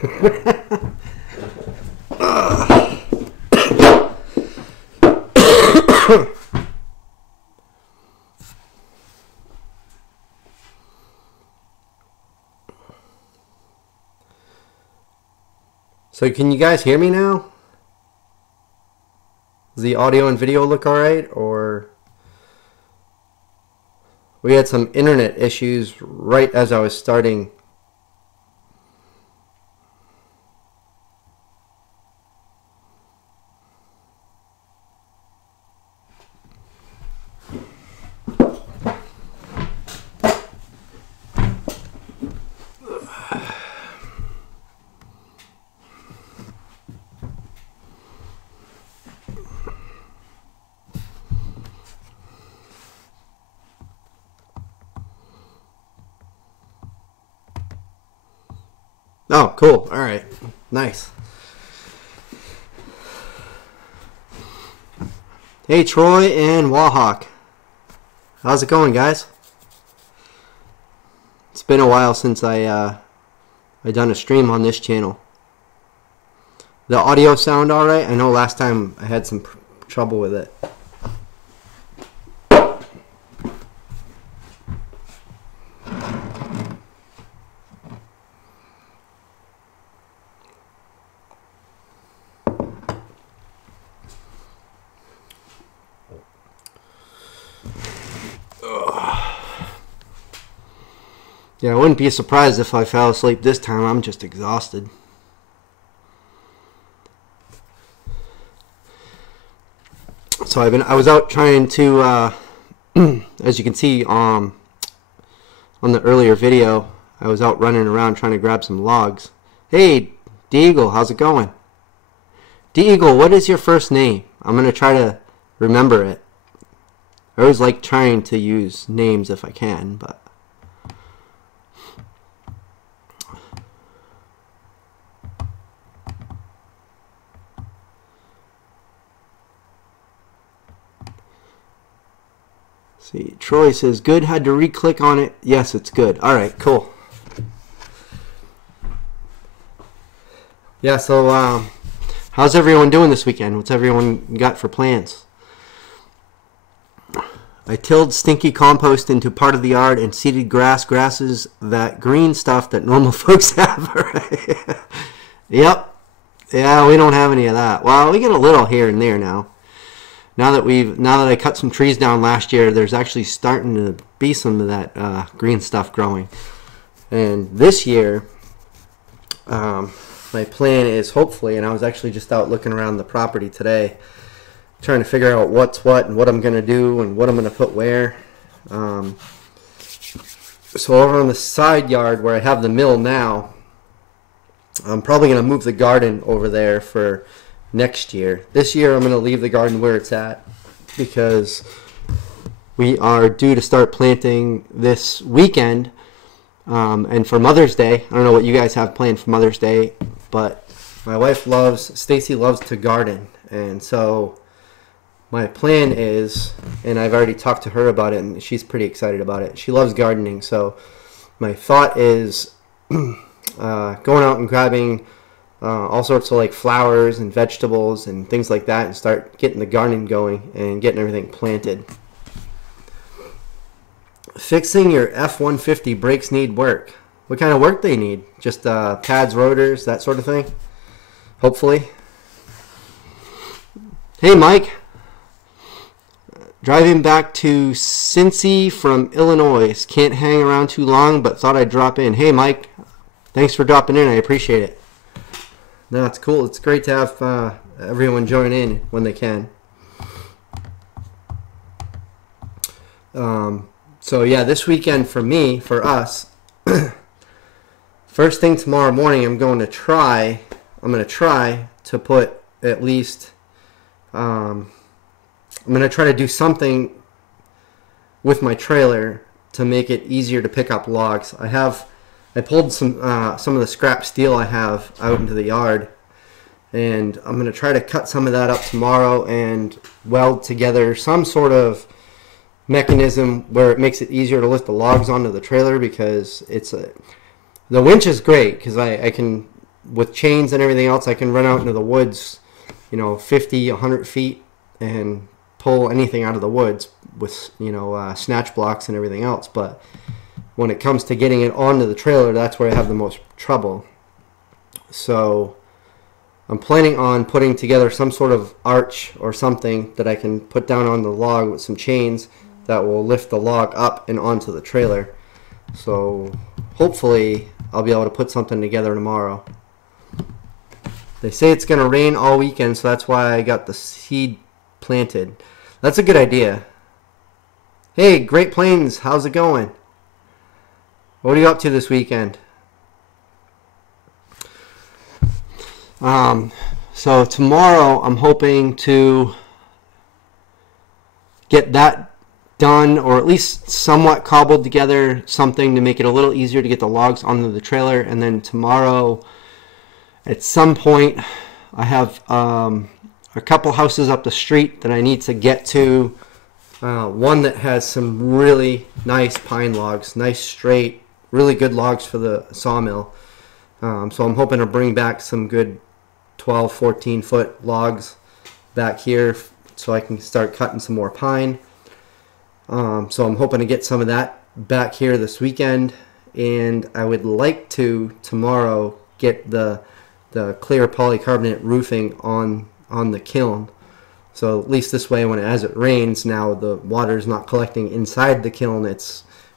So can you guys hear me now? Does the audio and video look alright? Or we had some internet issues right as I was starting. Oh, cool. All right. Nice. Hey, Troy and Wahawk. How's it going, guys? It's been a while since I done a stream on this channel. The audio sound all right? I know last time I had some trouble with it. Yeah, I wouldn't be surprised if I fell asleep this time. I'm just exhausted. So I was out trying to, as you can see on the earlier video, I was out running around trying to grab some logs. Hey, D-Eagle, how's it going? D-Eagle, what is your first name? I'm going to try to remember it. I always like trying to use names if I can, but... See, Troy says, good, had to re-click on it. Yes, it's good. All right, cool. Yeah, so how's everyone doing this weekend? What's everyone got for plans? I tilled stinky compost into part of the yard and seeded grasses, that green stuff that normal folks have. Right? Yep. Yeah, we don't have any of that. Well, we get a little here and there now. Now that I cut some trees down last year, there's actually starting to be some of that green stuff growing. And this year, my plan is hopefully, and I was actually just out looking around the property today, trying to figure out what's what and what I'm going to do and what I'm going to put where. So over on the side yard where I have the mill now, I'm probably going to move the garden over there for next year. This year I'm going to leave the garden where it's at because we are due to start planting this weekend, and for Mother's Day, I don't know what you guys have planned for Mother's Day, but my wife Stacy loves to garden, and so my plan is, and I've already talked to her about it and she's pretty excited about it. She loves gardening, so my thought is going out and grabbing all sorts of like flowers and vegetables and things like that and start getting the garden going and getting everything planted. Fixing your F-150 brakes need work. What kind of work they need? Just pads, rotors, that sort of thing? Hopefully. Hey, Mike. Driving back to Cincy from Illinois. Can't hang around too long, but thought I'd drop in. Hey, Mike. Thanks for dropping in. I appreciate it. No, it's cool. It's great to have everyone join in when they can. So yeah, this weekend for us, first thing tomorrow morning, I'm going to try to put at least, I'm going to try to do something with my trailer to make it easier to pick up logs. I pulled some of the scrap steel I have out into the yard, and I'm going to try to cut some of that up tomorrow and weld together some sort of mechanism where it makes it easier to lift the logs onto the trailer, because the winch is great because I can with chains and everything else, I can run out into the woods, 50, 100 feet and pull anything out of the woods with, snatch blocks and everything else. But when it comes to getting it onto the trailer, that's where I have the most trouble. So I'm planning on putting together some sort of arch or something that I can put down on the log with some chains that will lift the log up and onto the trailer. So hopefully I'll be able to put something together tomorrow. They say it's going to rain all weekend, so that's why I got the seed planted. That's a good idea. Hey, Great Plains, how's it going? What are you up to this weekend? So tomorrow I'm hoping to get that done, or at least somewhat cobbled together something to make it a little easier to get the logs onto the trailer. And then tomorrow at some point I have a couple houses up the street that I need to get to. One that has some really nice pine logs, nice straight, really good logs for the sawmill. So I'm hoping to bring back some good 12, 14 foot logs back here so I can start cutting some more pine. So I'm hoping to get some of that back here this weekend, and I would like to tomorrow get the clear polycarbonate roofing on the kiln. So at least this way, as it rains, now the water is not collecting inside the kiln.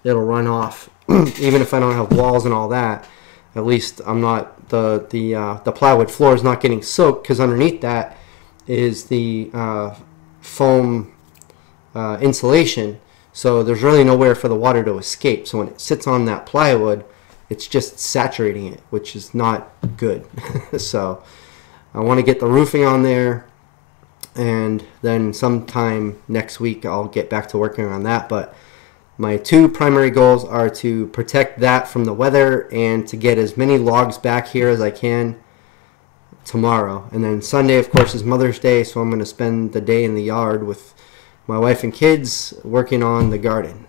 It'll run off. Even if I don't have walls and all that, at least I'm not the plywood floor is not getting soaked, because underneath that is the foam insulation. So there's really nowhere for the water to escape. So when it sits on that plywood, it's just saturating it, which is not good. So I want to get the roofing on there, and then sometime next week I'll get back to working on that. But my two primary goals are to protect that from the weather and to get as many logs back here as I can tomorrow. And then Sunday, of course, is Mother's Day, so I'm going to spend the day in the yard with my wife and kids working on the garden.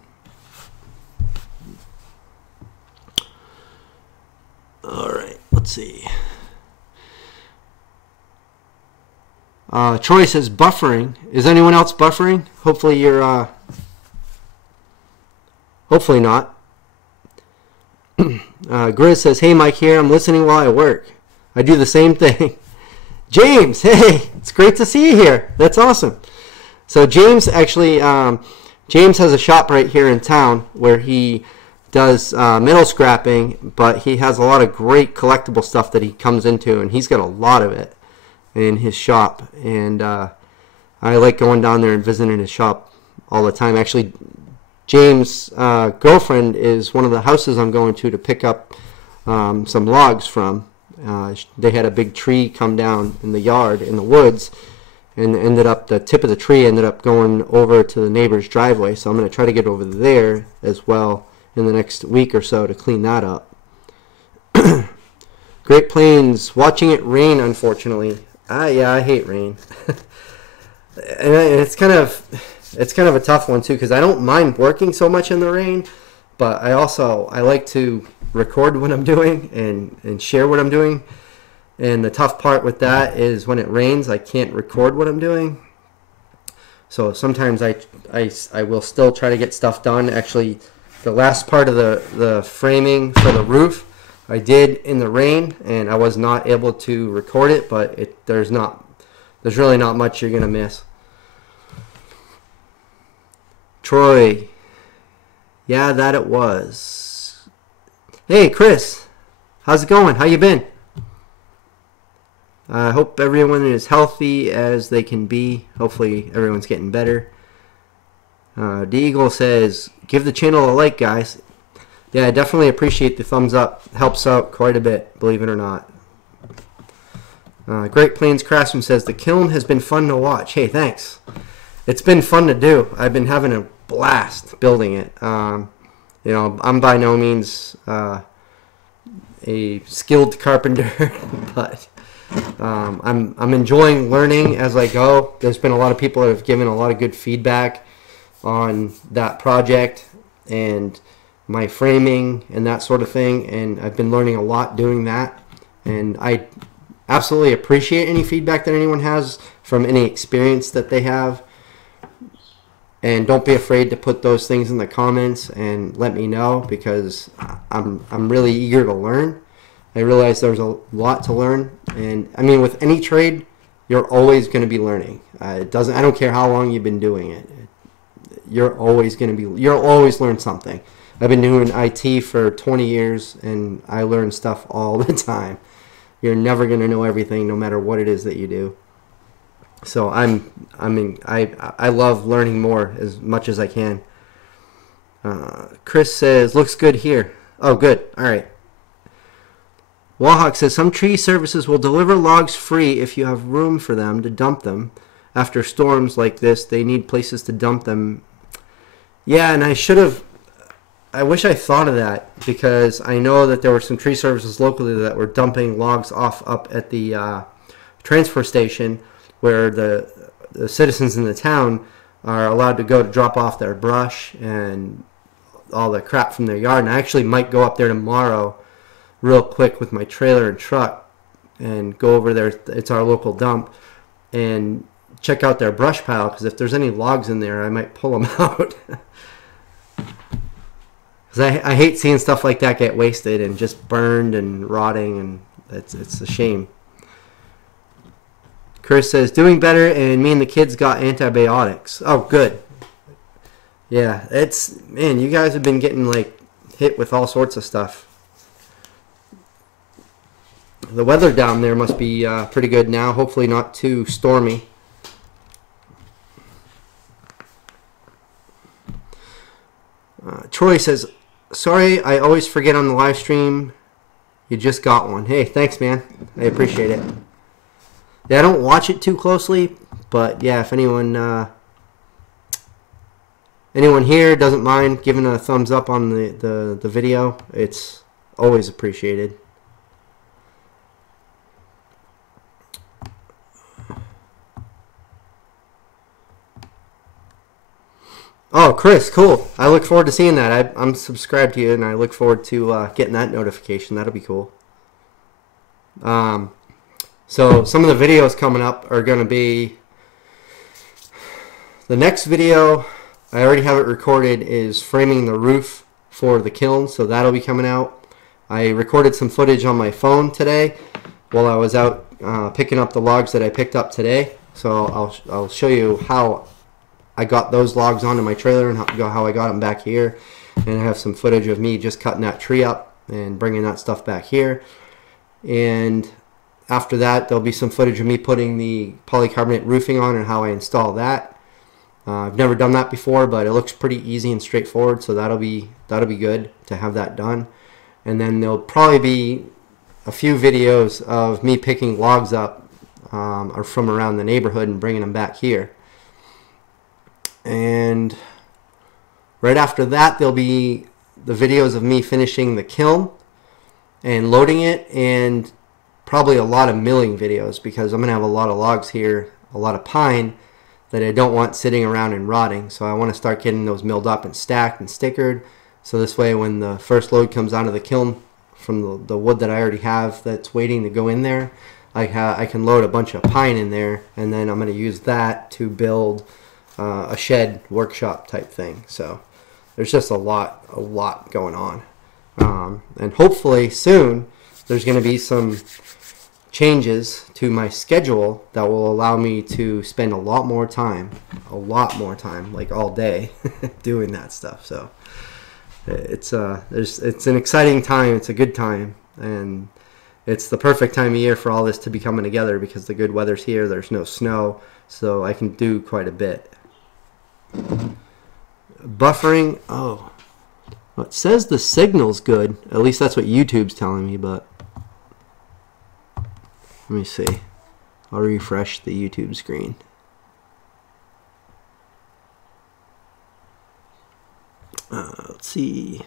All right, let's see. Troy says buffering. Is anyone else buffering? Hopefully you're... Hopefully not. Grizz says, hey, Mike here. I'm listening while I work. I do the same thing. James, hey, it's great to see you here. That's awesome. So James actually, James has a shop right here in town where he does metal scrapping, but he has a lot of great collectible stuff that he comes into, and he's got a lot of it in his shop. And I like going down there and visiting his shop all the time. Actually, James' girlfriend is one of the houses I'm going to pick up some logs from. They had a big tree come down in the yard, in the woods, and the tip of the tree ended up going over to the neighbor's driveway. So I'm going to try to get over there as well in the next week or so to clean that up. Great Plains, watching it rain, unfortunately. Yeah, I hate rain. And it's kind of a tough one too, because I don't mind working so much in the rain, but I like to record what I'm doing and share what I'm doing. And the tough part with that is when it rains, I can't record what I'm doing. So sometimes I will still try to get stuff done. Actually, the last part of the framing for the roof I did in the rain, and I was not able to record it, but there's really not much you're gonna miss. Troy, yeah, that it was. Hey, Chris, how's it going? How you been? I hope everyone is healthy as they can be. Hopefully everyone's getting better. The Eagle says, give the channel a like, guys. Yeah, I definitely appreciate the thumbs up. Helps out quite a bit, believe it or not. Great Plains Craftsman says, the kiln has been fun to watch. Hey, thanks. It's been fun to do. I've been having a blast building it. I'm by no means a skilled carpenter, but I'm enjoying learning as I go. There's been a lot of people that have given a lot of good feedback on that project and my framing and that sort of thing, and I've been learning a lot doing that. And I absolutely appreciate any feedback that anyone has from any experience that they have. And don't be afraid to put those things in the comments and let me know, because I'm really eager to learn. I realize there's a lot to learn, and I mean, with any trade, you're always going to be learning. I don't care how long you've been doing it. You'll always learn something. I've been doing IT for 20 years, and I learn stuff all the time. You're never going to know everything, no matter what it is that you do. So I love learning more as much as I can. Chris says, looks good here. Oh, good. All right. Wahawk says, some tree services will deliver logs free if you have room for them to dump them. After storms like this, they need places to dump them. Yeah, and I wish I thought of that, because I know that there were some tree services locally that were dumping logs off up at the transfer station, where the citizens in the town are allowed to go to drop off their brush and all the crap from their yard. And I actually might go up there tomorrow real quick with my trailer and truck and go over there. It's our local dump, and check out their brush pile, because if there's any logs in there, I might pull them out. Because I hate seeing stuff like that get wasted and just burned and rotting, and it's a shame. Chris says, doing better, and me and the kids got antibiotics. Oh, good. Yeah, man, you guys have been getting hit with all sorts of stuff. The weather down there must be pretty good now. Hopefully not too stormy. Troy says, sorry, I always forget on the live stream. You just got one. Hey, thanks, man. I appreciate it. Yeah, I don't watch it too closely, but yeah, if anyone here doesn't mind giving a thumbs up on the video, it's always appreciated. Oh, Chris, cool. I look forward to seeing that. I'm subscribed to you, and I look forward to getting that notification. That'll be cool. So some of the videos coming up are going to be, the next video, I already have it recorded, is framing the roof for the kiln, so that'll be coming out. I recorded some footage on my phone today while I was out picking up the logs that I picked up today. So I'll show you how I got those logs onto my trailer and how I got them back here. And I have some footage of me just cutting that tree up and bringing that stuff back here. And after that, there'll be some footage of me putting the polycarbonate roofing on and how I install that. I've never done that before, but it looks pretty easy and straightforward, so that'll be good to have that done. And then there'll probably be a few videos of me picking logs up or from around the neighborhood and bringing them back here. And right after that, there'll be the videos of me finishing the kiln and loading it, and probably a lot of milling videos, because I'm going to have a lot of logs here, a lot of pine that I don't want sitting around and rotting. So I want to start getting those milled up and stacked and stickered, so this way when the first load comes out of the kiln from the wood that I already have that's waiting to go in there, I can load a bunch of pine in there, and then I'm going to use that to build a shed workshop type thing. So there's just a lot going on, and hopefully soon there's going to be some changes to my schedule that will allow me to spend a lot more time, like all day, doing that stuff. So it's an exciting time. It's a good time, and it's the perfect time of year for all this to be coming together, because the good weather's here. There's no snow, so I can do quite a bit. Buffering. Oh, well, it says the signal's good. At least that's what YouTube's telling me, but let me see. I'll refresh the YouTube screen. Let's see.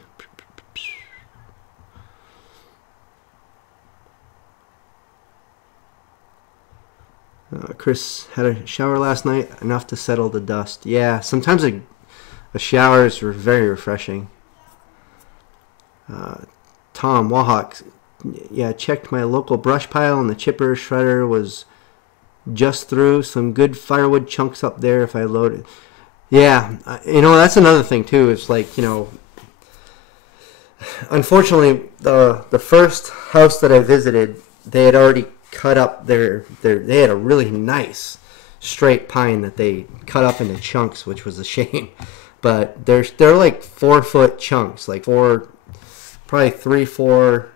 Chris had a shower last night, enough to settle the dust. Yeah, sometimes a shower is very refreshing. Tom Wahawk, Yeah, checked my local brush pile, and the chipper shredder was just through. Some good firewood chunks up there if I loaded. Yeah, that's another thing too. It's like, unfortunately, the first house that I visited, they had already cut up they had a really nice straight pine that they cut up into chunks, which was a shame. But they're like 4-foot chunks, like probably 3, 4,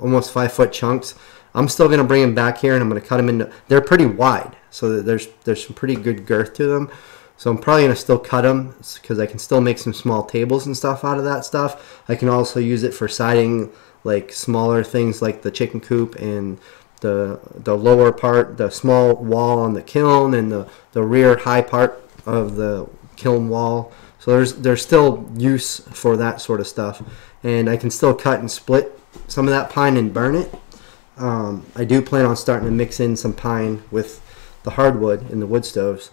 almost 5-foot chunks. I'm still gonna bring them back here, and I'm gonna cut them into. They're pretty wide, so there's some pretty good girth to them. So I'm probably gonna still cut them because I can still make some small tables and stuff out of that stuff. I can also use it for siding, like smaller things like the chicken coop and the lower part, the small wall on the kiln, and the rear high part of the kiln wall. So there's still use for that sort of stuff, and I can still cut and split some of that pine and burn it. I do plan on starting to mix in some pine with the hardwood in the wood stoves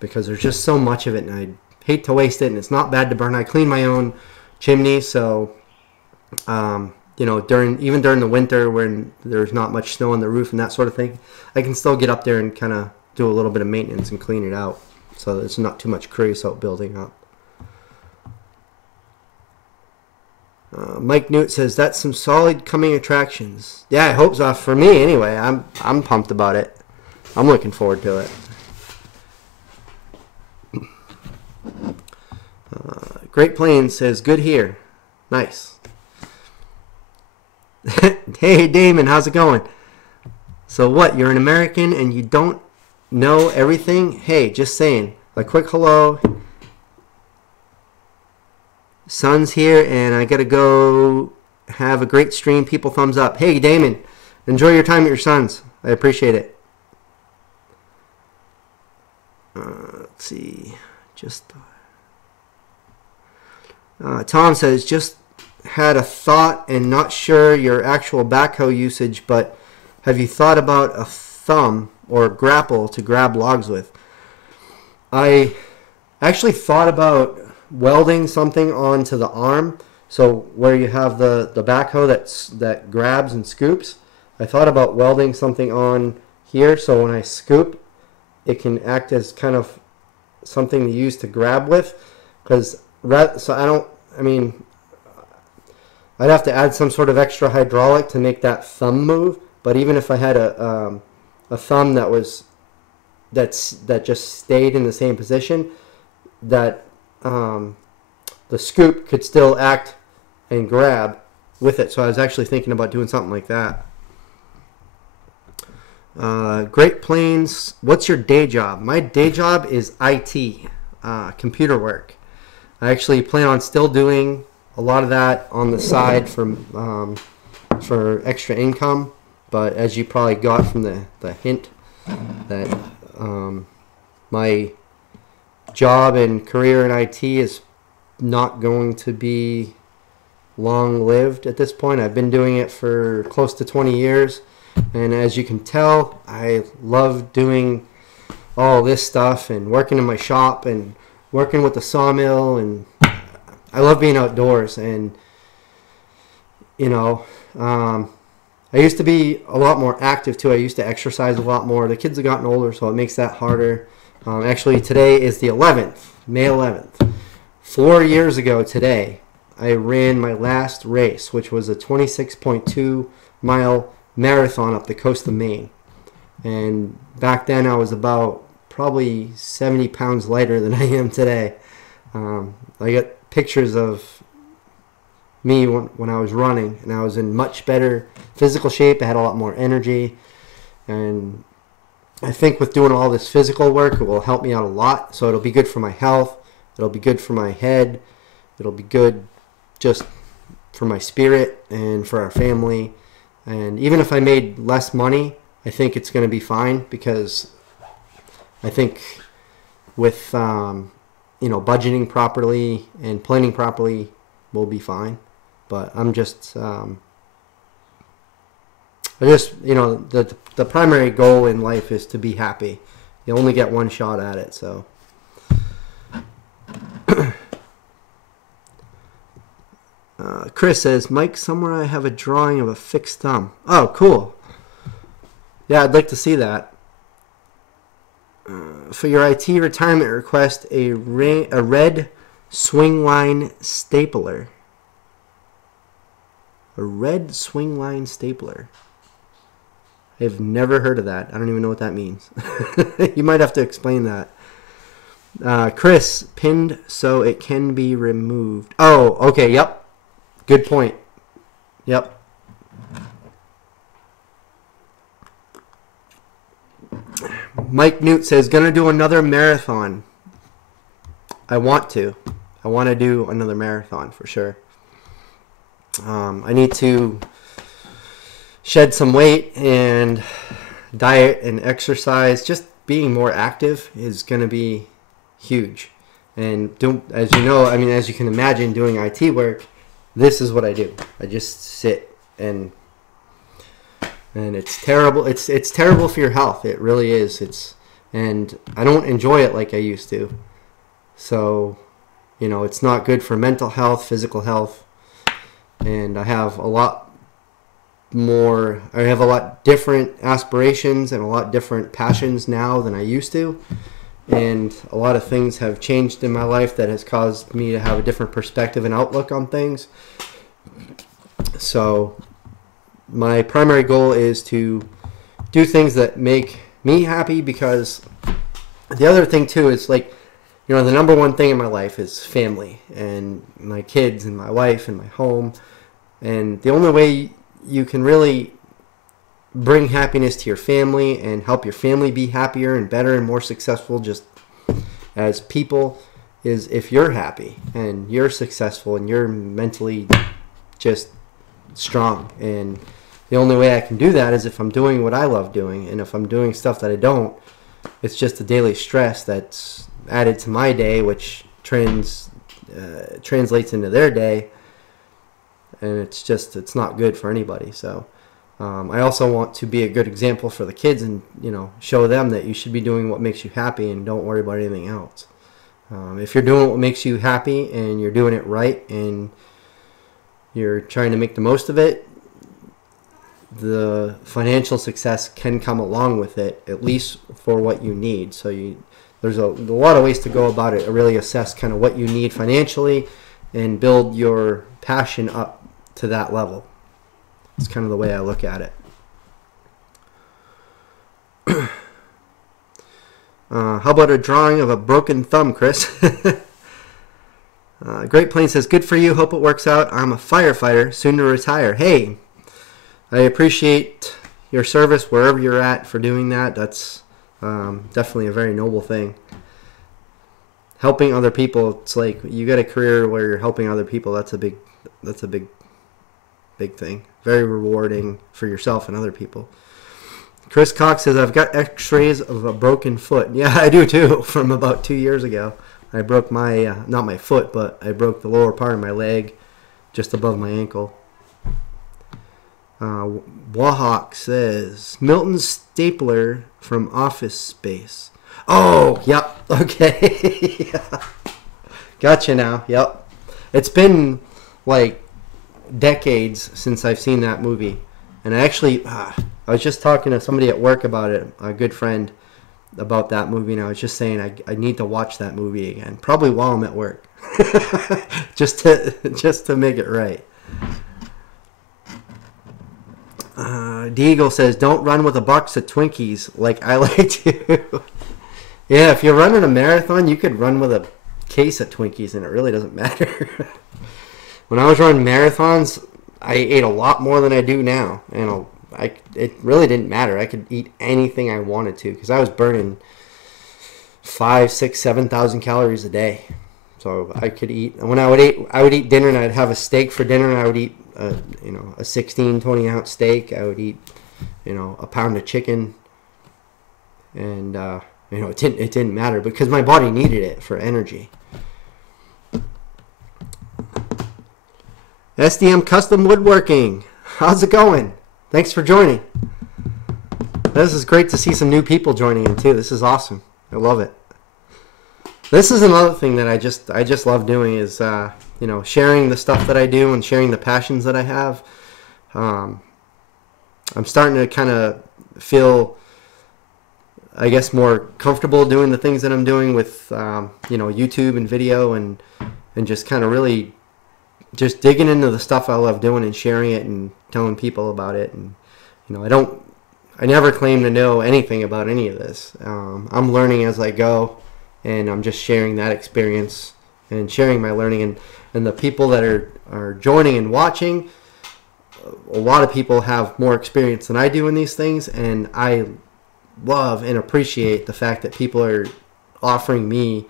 because there's just so much of it, and I hate to waste it, and it's not bad to burn. I clean my own chimney, so during the winter when there's not much snow on the roof and that sort of thing, I can still get up there and kind of do a little bit of maintenance and clean it out, so there's not too much creosote building up. Mike Newt says that's some solid coming attractions. Yeah, I hope so. For me, anyway, I'm pumped about it. I'm looking forward to it. Great Plains says good here. Nice. Hey Damon, how's it going? So what? You're an American and you don't know everything? Hey, just saying. A quick hello. Sun's here, and I gotta go have a great stream. People thumbs up. Hey, Damon, enjoy your time at your son's. I appreciate it. Let's see. Tom says, just had a thought and not sure your actual backhoe usage, but have you thought about a thumb or grapple to grab logs with? I actually thought about welding something onto the arm, so where you have the backhoe that grabs and scoops. I thought about welding something on here, so when I scoop, it can act as kind of something to use to grab with. I'd have to add some sort of extra hydraulic to make that thumb move. But even if I had a thumb that just stayed in the same position, that the scoop could still act and grab with it. So I was actually thinking about doing something like that. Great Plains, what's your day job? My day job is IT, computer work. I actually plan on still doing a lot of that on the side for extra income. But as you probably got from the hint that my job and career in IT is not going to be long-lived at this point. I've been doing it for close to 20 years, and as you can tell, I love doing all this stuff and working in my shop and working with the sawmill, and I love being outdoors. And I used to be a lot more active too. I used to exercise a lot more. The kids have gotten older, so it makes that harder. Actually, today is the 11th, May 11th. 4 years ago today, I ran my last race, which was a 26.2 mile marathon up the coast of Maine. And back then I was about probably 70 pounds lighter than I am today. I got pictures of me when I was running, and I was in much better physical shape. I had a lot more energy, and I think with doing all this physical work, it will help me out a lot. So it'll be good for my health. It'll be good for my head. It'll be good just for my spirit and for our family. And even if I made less money, I think it's going to be fine, because I think with budgeting properly and planning properly, we'll be fine. But I'm just the primary goal in life is to be happy. You only get one shot at it, so. Chris says, Mike, somewhere I have a drawing of a fixed thumb. Oh, cool. Yeah, I'd like to see that. For your IT retirement request, a red swing line stapler. A red swing line stapler. I've never heard of that. I don't even know what that means. You might have to explain that. Chris, pinned so it can be removed. Oh, okay, yep. Good point. Yep. Mike Newt says, gonna do another marathon. I want to do another marathon for sure. I need to shed some weight and diet and exercise. Just being more active is gonna be huge. And as you know, I mean, as you can imagine, doing IT work, this is what I do. I just sit and it's terrible. It's terrible for your health. It really is. And I don't enjoy it like I used to. So, it's not good for mental health, physical health. And I have a lot different aspirations and a lot different passions now than I used to. And a lot of things have changed in my life that has caused me to have a different perspective and outlook on things. So my primary goal is to do things that make me happy, because the other thing too is the number one thing in my life is family and my kids and my wife and my home. And the only way you can really bring happiness to your family and help your family be happier and better and more successful just as people is if you're happy and you're successful and you're mentally just strong. And the only way I can do that is if I'm doing what I love doing. And if I'm doing stuff that I don't, it's just a daily stress that's added to my day, which translates into their day. And it's not good for anybody. So I also want to be a good example for the kids and, show them that you should be doing what makes you happy and don't worry about anything else. If you're doing what makes you happy and you're doing it right and you're trying to make the most of it, the financial success can come along with it, at least for what you need. So there's a lot of ways to go about it. Really assess kind of what you need financially and build your passion up to that level. It's kind of the way I look at it. How about a drawing of a broken thumb, Chris? Great Plains says, good for you. Hope it works out. I'm a firefighter, soon to retire. Hey, I appreciate your service wherever you're at for doing that. That's definitely a very noble thing. Helping other people, it's like you got a career where you're helping other people. That's a big thing. Very rewarding for yourself and other people. Chris Cox says, I've got x-rays of a broken foot. Yeah, I do too, from about 2 years ago. I broke my, not my foot, but I broke the lower part of my leg just above my ankle. Wahawk says, Milton Stapler from Office Space. Oh, yep, okay. Gotcha now, yep. It's been like decades since I've seen that movie. And I was just talking to somebody at work about it, a good friend, about that movie, and I was just saying I need to watch that movie again, probably while I'm at work, just to make it right. Deagle says, don't run with a box of Twinkies like I like to. Yeah, if you're running a marathon, you could run with a case of Twinkies, and it really doesn't matter. When I was running marathons, I ate a lot more than I do now, and it really didn't matter. I could eat anything I wanted to because I was burning 5,000, 6,000, 7,000 calories a day. So I could eat. When I would eat dinner, and I'd have a steak for dinner, and I would eat a 16, 20 ounce steak. I would eat a pound of chicken, and it didn't matter because my body needed it for energy. SDM Custom Woodworking, how's it going? Thanks for joining. This is great to see some new people joining in too. This is awesome. I love it. This is another thing that I just love doing is, sharing the stuff that I do and sharing the passions that I have. I'm starting to kind of feel, I guess, more comfortable doing the things that I'm doing with, YouTube and video, and just kind of really just digging into the stuff I love doing and sharing it and telling people about it. And, I never claim to know anything about any of this. I'm learning as I go, and I'm just sharing that experience and sharing my learning. And the people that are joining and watching, a lot of people have more experience than I do in these things, and I love and appreciate the fact that people are offering me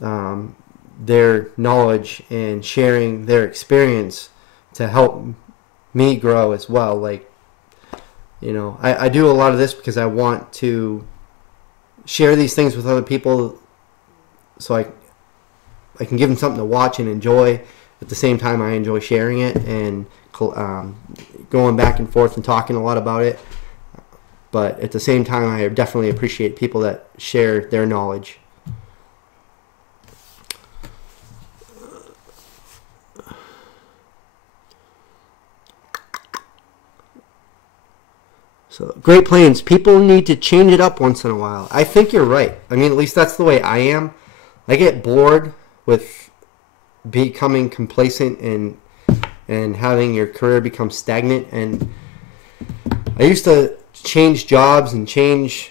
their knowledge and sharing their experience to help me grow as well. Like, I do a lot of this because I want to share these things with other people, so I can give them something to watch and enjoy. At the same time, I enjoy sharing it and going back and forth and talking a lot about it. But at the same time, I definitely appreciate people that share their knowledge. So, Great Plains, people need to change it up once in a while. I think you're right. I mean, at least that's the way I am. I get bored with becoming complacent and having your career become stagnant. And I used to change jobs and change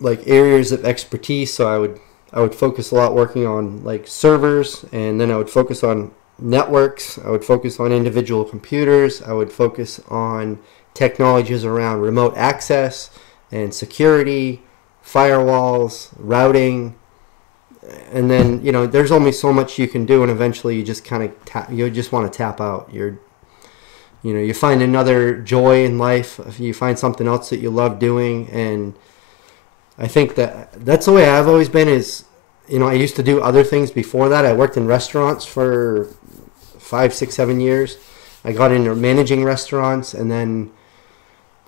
like areas of expertise. So I would focus a lot working on like servers, and then I would focus on networks. I would focus on individual computers. I would focus on technologies around remote access and security, firewalls, routing. And then, there's only so much you can do, and eventually you just kind of you just want to tap out. You find another joy in life. You find something else that you love doing, and I think that's the way I've always been. Is I used to do other things before that. I worked in restaurants for 5, 6, 7 years. I got into managing restaurants, and then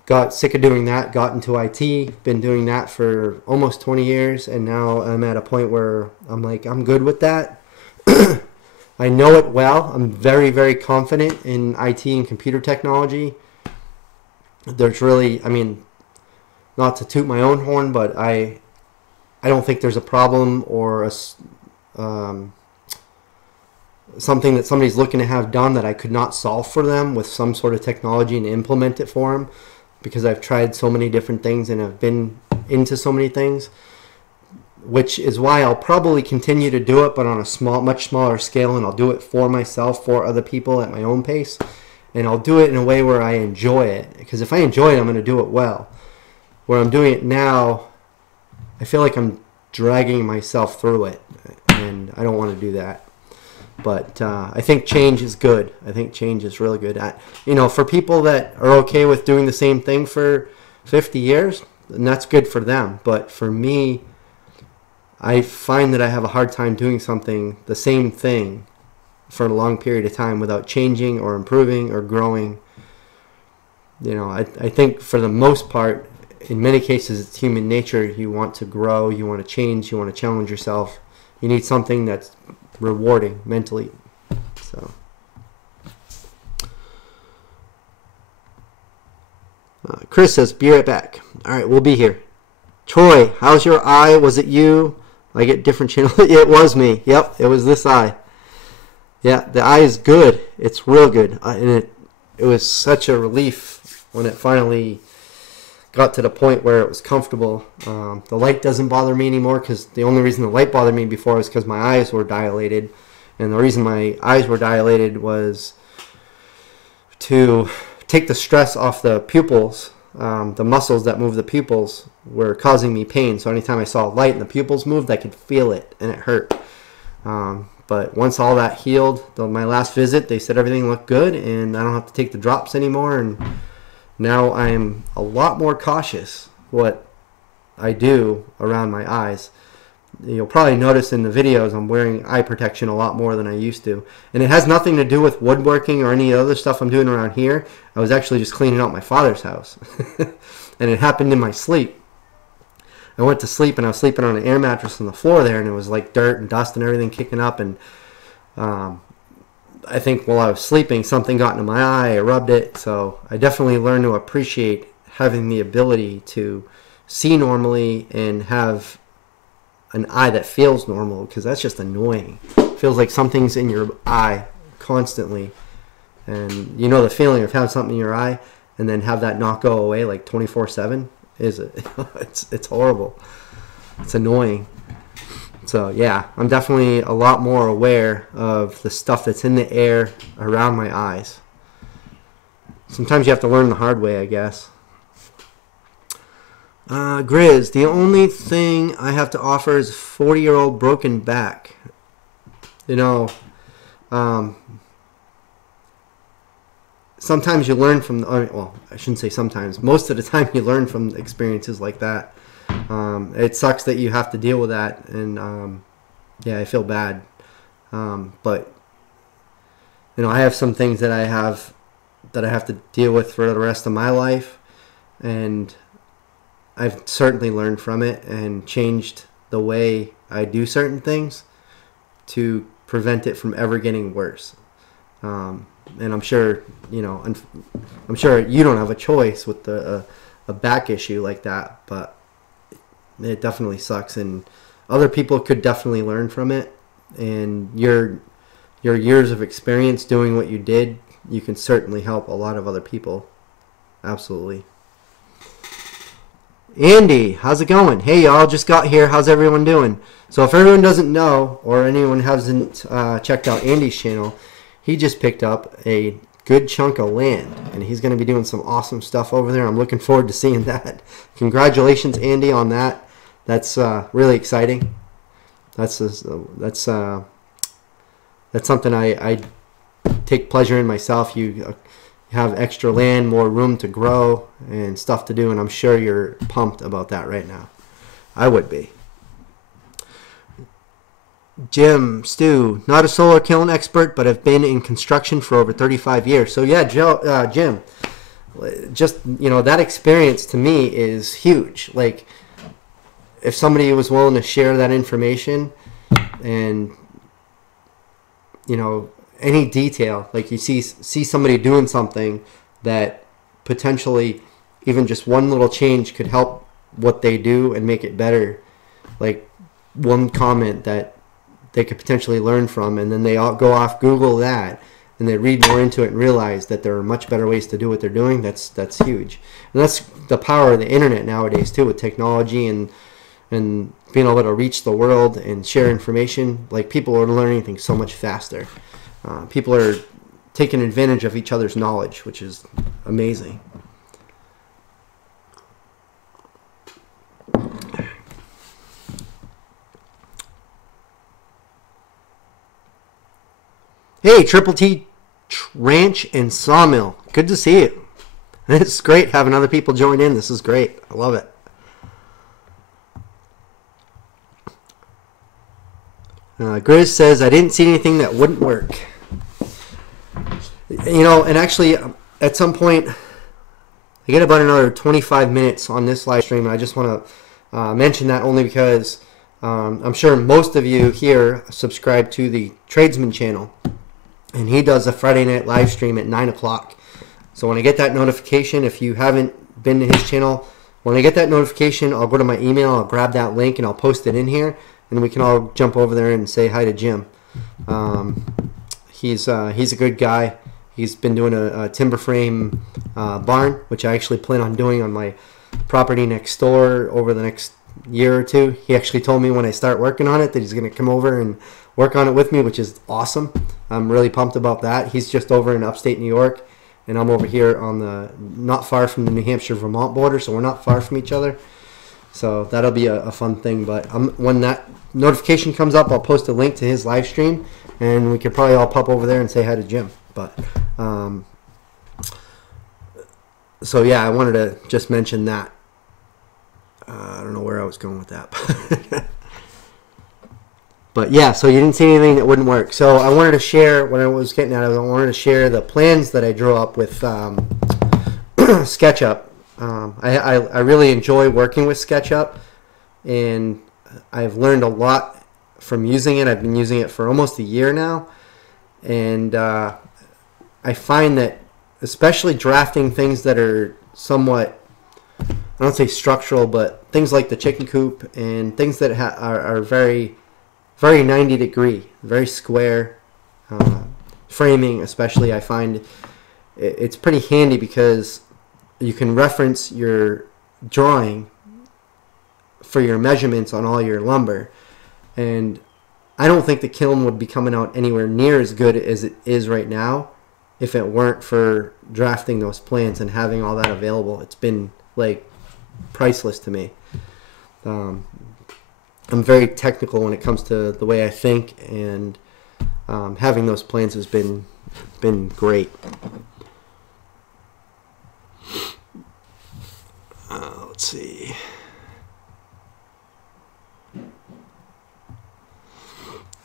got sick of doing that, got into IT, been doing that for almost 20 years, and now I'm at a point where I'm like, I'm good with that. I know it well. I'm very, very confident in IT and computer technology. There's really, not to toot my own horn, but I don't think there's a problem or something that somebody's looking to have done that I could not solve for them with some sort of technology and implement it for them, because I've tried so many different things and I've been into so many things, which is why I'll probably continue to do it, but on a much smaller scale, and I'll do it for myself, for other people at my own pace, and I'll do it in a way where I enjoy it, because if I enjoy it, I'm going to do it well. Where I'm doing it now, I feel like I'm dragging myself through it, and I don't want to do that. But I think change is good. I think change is really good. For people that are okay with doing the same thing for 50 years, then that's good for them. But for me, I find that I have a hard time doing the same thing, for a long period of time without changing or improving or growing. I think for the most part, in many cases, it's human nature. You want to grow, you want to change, you want to challenge yourself. You need something that's rewarding mentally. So Chris says, be right back. All right, we'll be here. Troy, how's your eye? Was it you? I get different channels. It was me. Yep, it was this eye. Yeah, the eye is good. It's real good. And it was such a relief when it finally got to the point where it was comfortable. The light doesn't bother me anymore, because the only reason the light bothered me before was because my eyes were dilated. And the reason my eyes were dilated was to take the stress off the pupils. The muscles that move the pupils were causing me pain. So anytime I saw light and the pupils moved, I could feel it, and it hurt. But once all that healed, my last visit, they said everything looked good, and I don't have to take the drops anymore. And now I'm a lot more cautious what I do around my eyes. You'll probably notice in the videos I'm wearing eye protection a lot more than I used to. And it has nothing to do with woodworking or any other stuff I'm doing around here. I was actually just cleaning out my father's house. And it happened in my sleep. I went to sleep, and I was sleeping on an air mattress on the floor there, and it was like dirt and dust and everything kicking up. And I think while I was sleeping, something got into my eye. I rubbed it, so I definitely learned to appreciate having the ability to see normally and have an eye that feels normal, because that's just annoying. It feels like something's in your eye constantly, and you know the feeling of having something in your eye and then have that not go away like 24/7 is it's horrible. It's annoying. So yeah, I'm definitely a lot more aware of the stuff that's in the air around my eyes. Sometimes you have to learn the hard way, I guess. Grizz, the only thing I have to offer is a 40-year-old broken back. You know, sometimes you learn from, well, I shouldn't say sometimes. Most of the time you learn from experiences like that. It sucks that you have to deal with that, and yeah, I feel bad. But you know, I have some things that I have to deal with for the rest of my life, and I've certainly learned from it and changed the way I do certain things to prevent it from ever getting worse. And I'm sure, you know, I'm sure you don't have a choice with a back issue like that, but it definitely sucks, and other people could definitely learn from it. And your years of experience doing what you did, you can certainly help a lot of other people. Absolutely. Andy, how's it going? Hey y'all, just got here. How's everyone doing? So if everyone doesn't know, or anyone hasn't checked out Andy's channel, he just picked up a good chunk of land, and he's going to be doing some awesome stuff over there. I'm looking forward to seeing that. Congratulations, Andy, on that. That's really exciting. That's something I take pleasure in myself. You have extra land, more room to grow, and stuff to do, and I'm sure you're pumped about that right now. I would be. Jim, Stu, not a solar kiln expert, but have been in construction for over 35 years. So yeah, Jim, just, you know, that experience to me is huge. Like, if somebody was willing to share that information and, you know, any detail, like you see somebody doing something that potentially even just one little change could help what they do and make it better, like one comment that they could potentially learn from, and then they all go off Google that and they read more into it and realize that there are much better ways to do what they're doing. That's huge. And that's the power of the internet nowadays too, with technology and being able to reach the world and share information. Like, people are learning things so much faster. People are taking advantage of each other's knowledge, which is amazing. Hey, Triple T Ranch and Sawmill. Good to see you. It's great having other people join in. This is great. I love it. Grizz says, I didn't see anything that wouldn't work. You know, and actually, at some point, I get about another 25 minutes on this live stream, and I just want to mention that only because I'm sure most of you here subscribe to the Tradesman channel, and he does a Friday night live stream at 9 o'clock. So when I get that notification, if you haven't been to his channel, when I get that notification, I'll go to my email, I'll grab that link, and I'll post it in here, and we can all jump over there and say hi to Jim. He's a good guy. He's been doing a timber frame barn, which I actually plan on doing on my property next door over the next year or two. He actually told me when I start working on it that he's going to come over and work on it with me, which is awesome. I'm really pumped about that. He's just over in upstate New York, and I'm over here on the not far from the New Hampshire-Vermont border, so we're not far from each other. So that'll be a fun thing. But when that notification comes up, I'll post a link to his live stream, and we could probably all pop over there and say hi to Jim. But so yeah, I wanted to just mention that. I don't know where I was going with that. But yeah, so you didn't see anything that wouldn't work. So I wanted to share what I was getting at. I wanted to share the plans that I drew up with SketchUp. I really enjoy working with SketchUp, and I've learned a lot from using it. I've been using it for almost a year now, And I find that, especially drafting things that are somewhat, I don't say structural, but things like the chicken coop and things that are very, very 90 degree, very square framing, especially, I find it's pretty handy because you can reference your drawing for your measurements on all your lumber. And I don't think the kiln would be coming out anywhere near as good as it is right now if it weren't for drafting those plans and having all that available. It's been like priceless to me. I'm very technical when it comes to the way I think, and having those plans has been great. Let's see.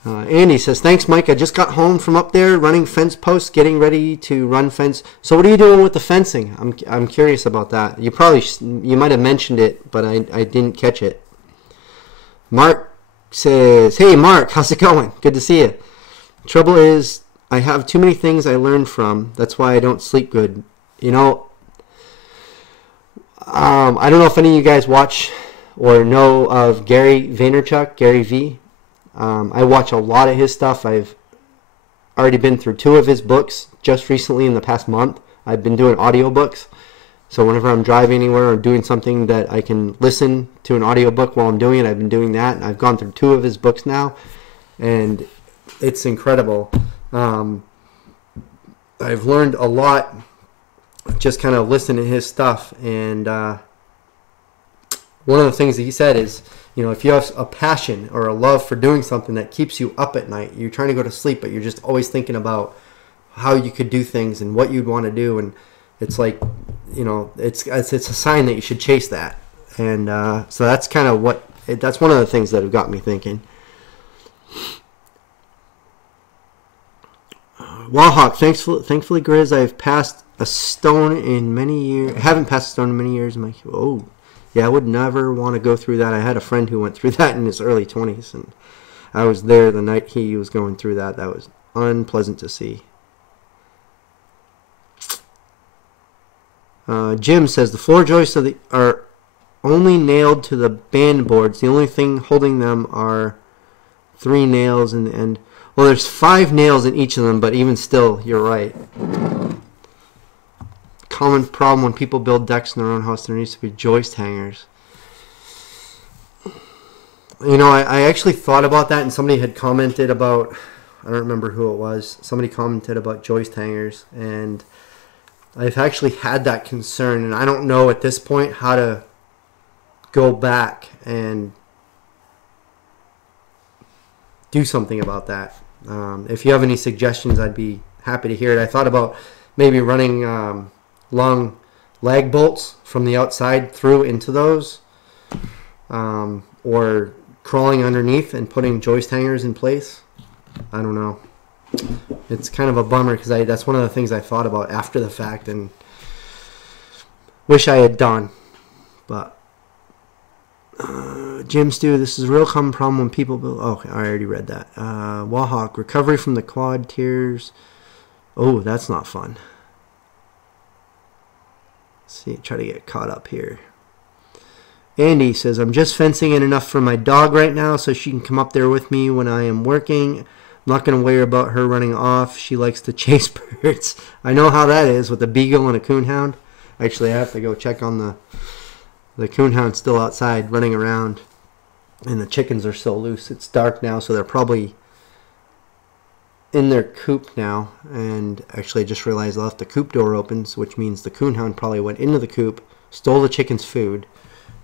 Andy says, thanks, Mike. I just got home from up there running fence posts, getting ready to run fence. So what are you doing with the fencing? I'm curious about that. You might have mentioned it, but I didn't catch it. Mark says, hey, Mark, how's it going? Good to see you. Trouble is, I have too many things I learned from. That's why I don't sleep good. You know, I don't know if any of you guys watch or know of Gary Vaynerchuk, Gary V. I watch a lot of his stuff. I've already been through 2 of his books just recently in the past month. I've been doing audiobooks. So whenever I'm driving anywhere or doing something that I can listen to an audiobook while I'm doing it, I've been doing that. And I've gone through 2 of his books now, and it's incredible. I've learned a lot just kind of listening to his stuff. And one of the things that he said is, you know, if you have a passion or a love for doing something that keeps you up at night, you're trying to go to sleep, but you're just always thinking about how you could do things and what you'd want to do. And it's like, you know, it's a sign that you should chase that. And so that's kind of that's one of the things that have got me thinking. Wallhawk, thankfully, Grizz, I've passed a stone in many years. I haven't passed a stone in many years. Yeah, I would never want to go through that. I had a friend who went through that in his early 20s, and I was there the night he was going through that. That was unpleasant to see. Jim says the floor joists are only nailed to the band boards. The only thing holding them are 3 nails in the end. Well, there's 5 nails in each of them, but even still, you're right. Common problem when people build decks in their own house, there needs to be joist hangers. You know, I actually thought about that, and somebody had commented about, I don't remember who it was, somebody commented about joist hangers, and I've actually had that concern, and I don't know at this point how to go back and do something about that. If you have any suggestions, I'd be happy to hear it. I thought about maybe running long lag bolts from the outside through into those, or crawling underneath and putting joist hangers in place. I don't know. It's kind of a bummer because that's one of the things I thought about after the fact and wish I had done. But Jim Stew, this is a real common problem when people build. Oh, I already read that. Wallhawk, recovery from the quad tears. Oh, that's not fun. Let's see, try to get caught up here. Andy says, I'm just fencing in enough for my dog right now so she can come up there with me when I am working. I'm not going to worry about her running off. She likes to chase birds. I know how that is with a beagle and a coonhound. Actually, I have to go check on the coonhound still outside running around. And the chickens are still loose. It's dark now, so they're probably in their coop now. And actually, I just realized I left the coop door open, which means the coonhound probably went into the coop, stole the chicken's food,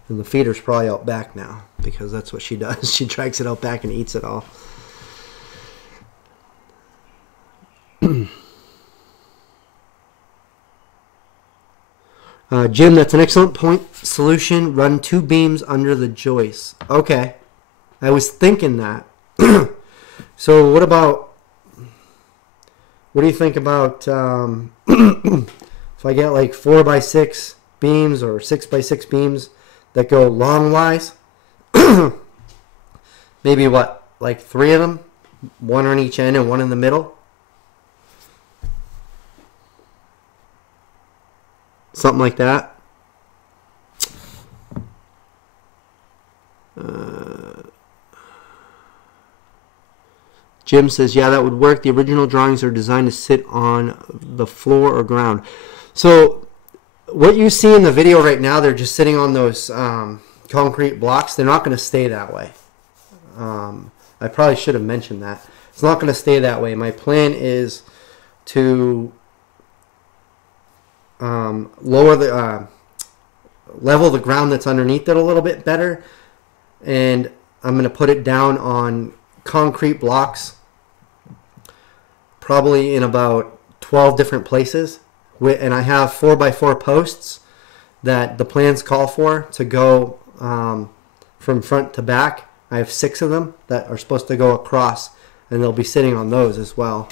and the feeder's probably out back now because that's what she does. She drags it out back and eats it all. Jim, that's an excellent point. Solution, run 2 beams under the joist. Okay. I was thinking that. So what do you think about if I get like 4x6 beams or 6x6 beams that go longwise? Maybe like 3 of them? 1 on each end and 1 in the middle? something like that. Jim says, yeah, that would work. The original drawings are designed to sit on the floor or ground. So what you see in the video right now, they're just sitting on those concrete blocks. They're not going to stay that way. I probably should have mentioned that. It's not going to stay that way. My plan is to lower the level the ground that's underneath it a little bit better, and I'm going to put it down on concrete blocks, probably in about 12 different places, and I have 4x4 posts that the plans call for to go from front to back. I have 6 of them that are supposed to go across, and they'll be sitting on those as well.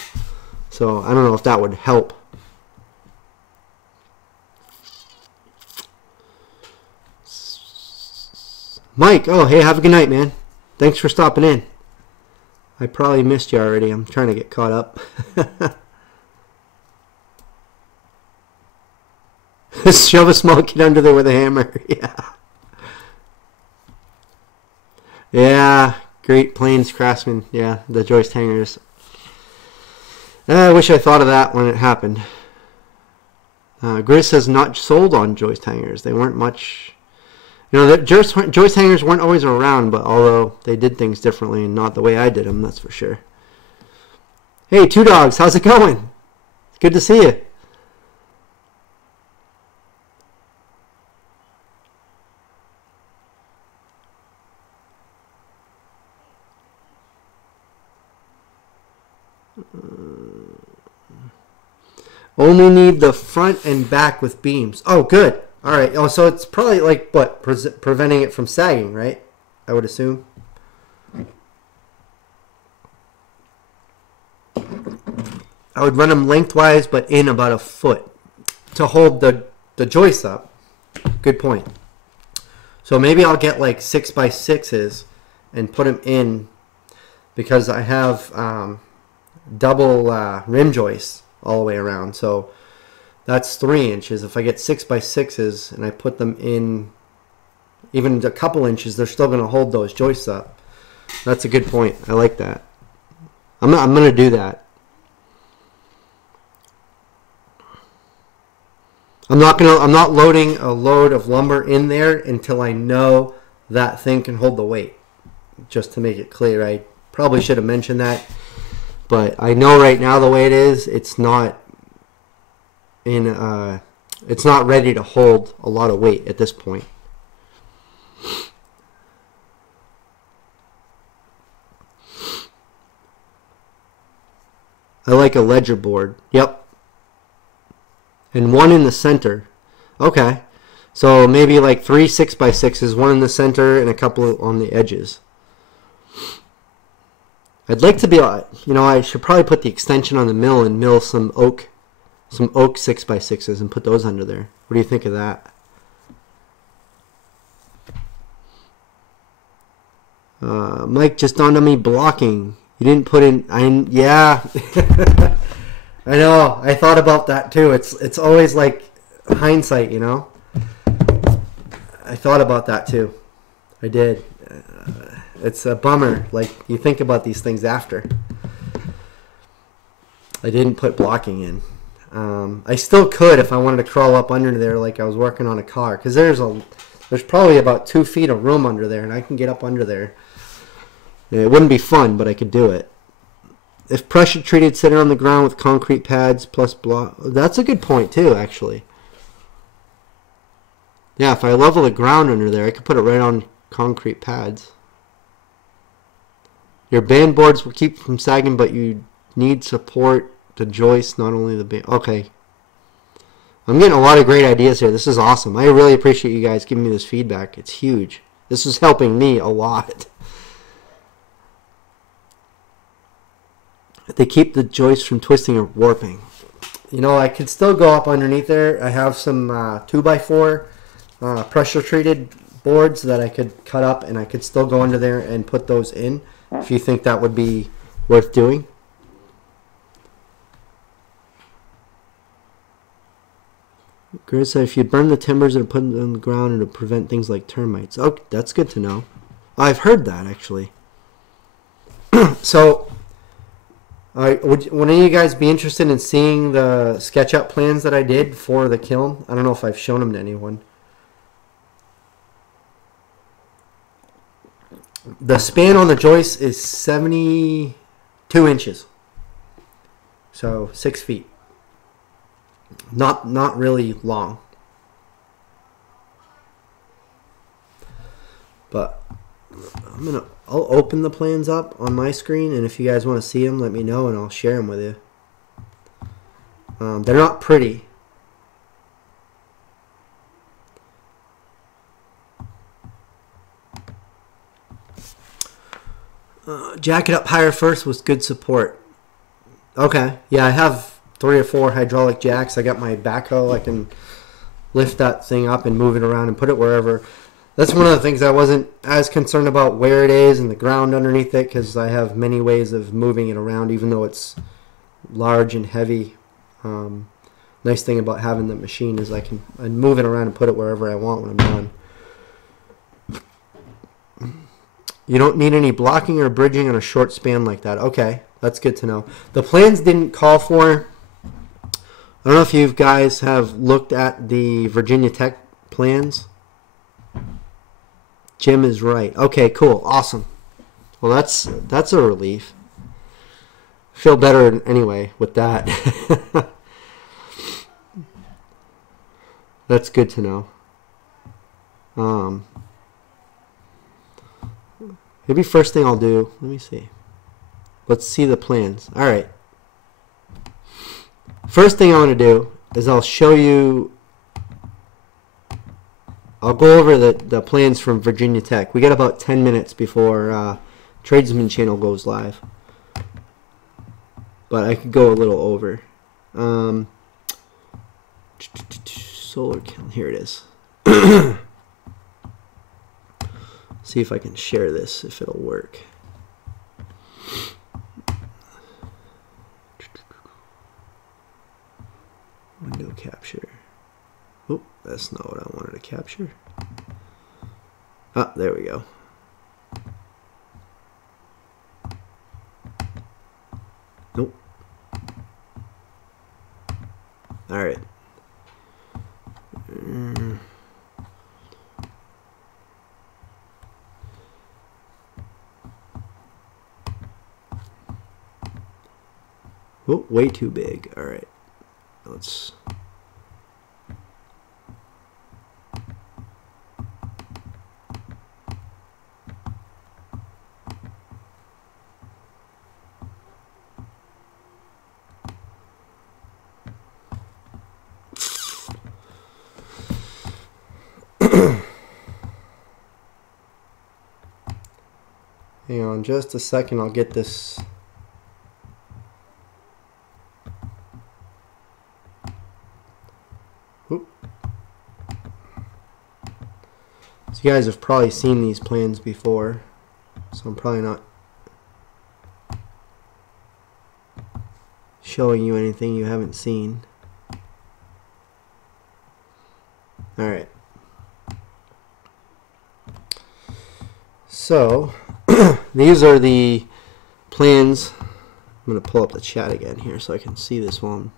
So I don't know if that would help. Mike, oh hey, have a good night, man. Thanks for stopping in. I probably missed you already. I'm trying to get caught up. Shove a small kid under there with a hammer. Yeah. Yeah. Great Plains Craftsman. Yeah, the joist hangers. I wish I thought of that when it happened. Gris has not sold on joist hangers. They weren't much... You know, the joist hangers weren't always around, but although they did things differently and not the way I did them, that's for sure. Hey, Two Dogs, how's it going? Good to see you. Only need the front and back with beams. Oh, good. All right. Oh, so it's probably like what, preventing it from sagging, right? I would assume. I would run them lengthwise, but in about a foot to hold the joists up. Good point. So maybe I'll get like 6x6s and put them in, because I have double rim joists all the way around. So that's 3 inches. If I get 6x6s and I put them in even a couple inches, they're still going to hold those joists up. That's a good point. I like that. I'm going to do that. I'm not loading a load of lumber in there until I know that thing can hold the weight. Just to make it clear, I probably should have mentioned that, but I know right now the way it is, it's not ready to hold a lot of weight at this point. I like a ledger board. Yep. And one in the center. Okay. So maybe like 3 6x6s, one in the center and a couple on the edges. I'd like to be, I should probably put the extension on the mill and mill some oak 6x6s and put those under there. What do you think of that? Mike, just dawned on me, blocking. You didn't put in, yeah. I know. I thought about that too. It's always like hindsight, you know. I thought about that too. I did. It's a bummer. Like, you think about these things after. I didn't put blocking in. I still could if I wanted to crawl up under there like I was working on a car, because there's probably about 2 feet of room under there, and I can get up under there. It wouldn't be fun, but I could do it. If pressure treated, sit it on the ground with concrete pads plus block. That's a good point too, actually. Yeah, if I level the ground under there, I could put it right on concrete pads. Your band boards will keep from sagging, but you need support to joist, not only the band. Okay. I'm getting a lot of great ideas here. This is awesome. I really appreciate you guys giving me this feedback. It's huge. This is helping me a lot. They keep the joist from twisting or warping. You know, I could still go up underneath there. I have some 2x4 pressure treated boards that I could cut up, and I could still go under there and put those in, if you think that would be worth doing. Chris said if you burn the timbers and put them on the ground, it'll prevent things like termites. Oh, that's good to know. I've heard that, actually. So, would one of you guys be interested in seeing the SketchUp plans that I did for the kiln? I don't know if I've shown them to anyone. The span on the joist is 72 inches. So 6 feet. Not really long. But I'll open the plans up on my screen, and if you guys want to see them, let me know and I'll share them with you. They're not pretty. Jack it up higher first with good support. Okay, yeah, I have 3 or 4 hydraulic jacks. I got my backhoe. I can lift that thing up and move it around and put it wherever. That's one of the things I wasn't as concerned about where it is and the ground underneath it, because I have many ways of moving it around, even though it's large and heavy. Nice thing about having the machine is I can move it around and put it wherever I want when I'm done. You don't need any blocking or bridging on a short span like that. Okay, that's good to know. The plans didn't call for... I don't know if you guys have looked at the Virginia Tech plans. Jim is right. Okay, cool. Awesome. Well, that's a relief. Feel better anyway with that. That's good to know. Maybe first thing I'll do, let me see. Let's see the plans. All right. First thing I want to do is I'll show you, I'll go over the plans from Virginia Tech. We got about 10 minutes before Tradesman Channel goes live. But I could go a little over. Solar kiln, here it is. See if I can share this, if it'll work. Window capture. Oh, that's not what I wanted to capture. Ah, there we go. Nope. All right. Oh, way too big. All right. Let's... Hang on just a second. I'll get this... So you guys have probably seen these plans before, so I'm probably not showing you anything you haven't seen. Alright. So, these are the plans. I'm going to pull up the chat again here so I can see this one.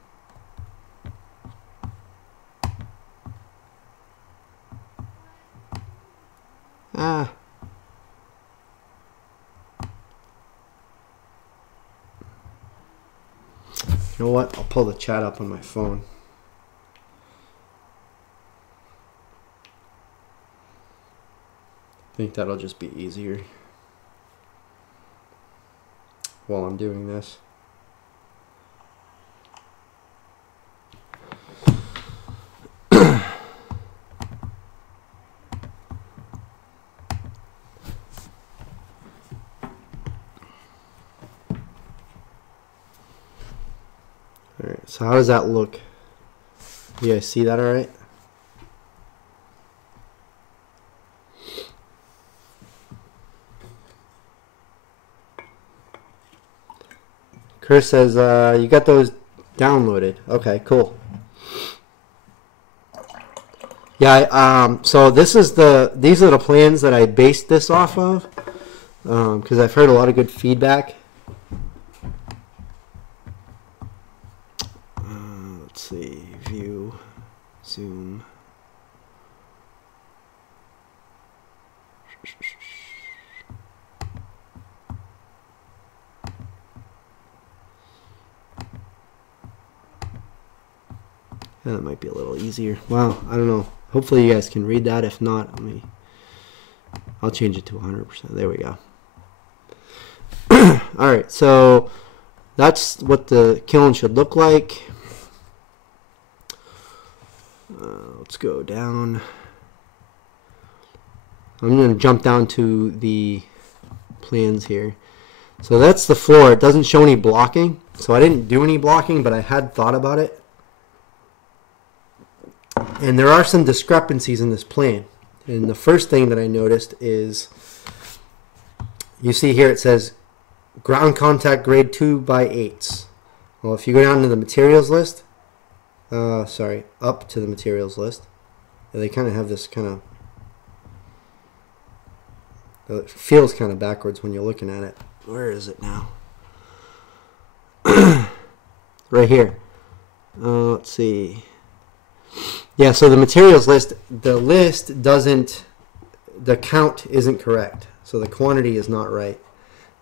You know what? I'll pull the chat up on my phone. I think that'll just be easier while I'm doing this. Alright, so how does that look? You guys see that alright? Chris says, you got those downloaded. Okay, cool. Yeah. So these are the plans that I based this off of, because I've heard a lot of good feedback. Let's see, view, zoom. That might be a little easier. Wow, I don't know. Hopefully you guys can read that. If not, I'll change it to 100%. There we go. All right, so that's what the kiln should look like. Let's go down. I'm going to jump down to the plans here. So that's the floor. It doesn't show any blocking. So I didn't do any blocking, but I had thought about it. And there are some discrepancies in this plan. And the first thing that I noticed is, you see here it says ground contact grade 2x8. Well, if you go down to the materials list, up to the materials list, they kind of have this kind of, it feels kind of backwards when you're looking at it. Where is it now? Right here. Let's see. Yeah, so the materials list, the count isn't correct. So the quantity is not right.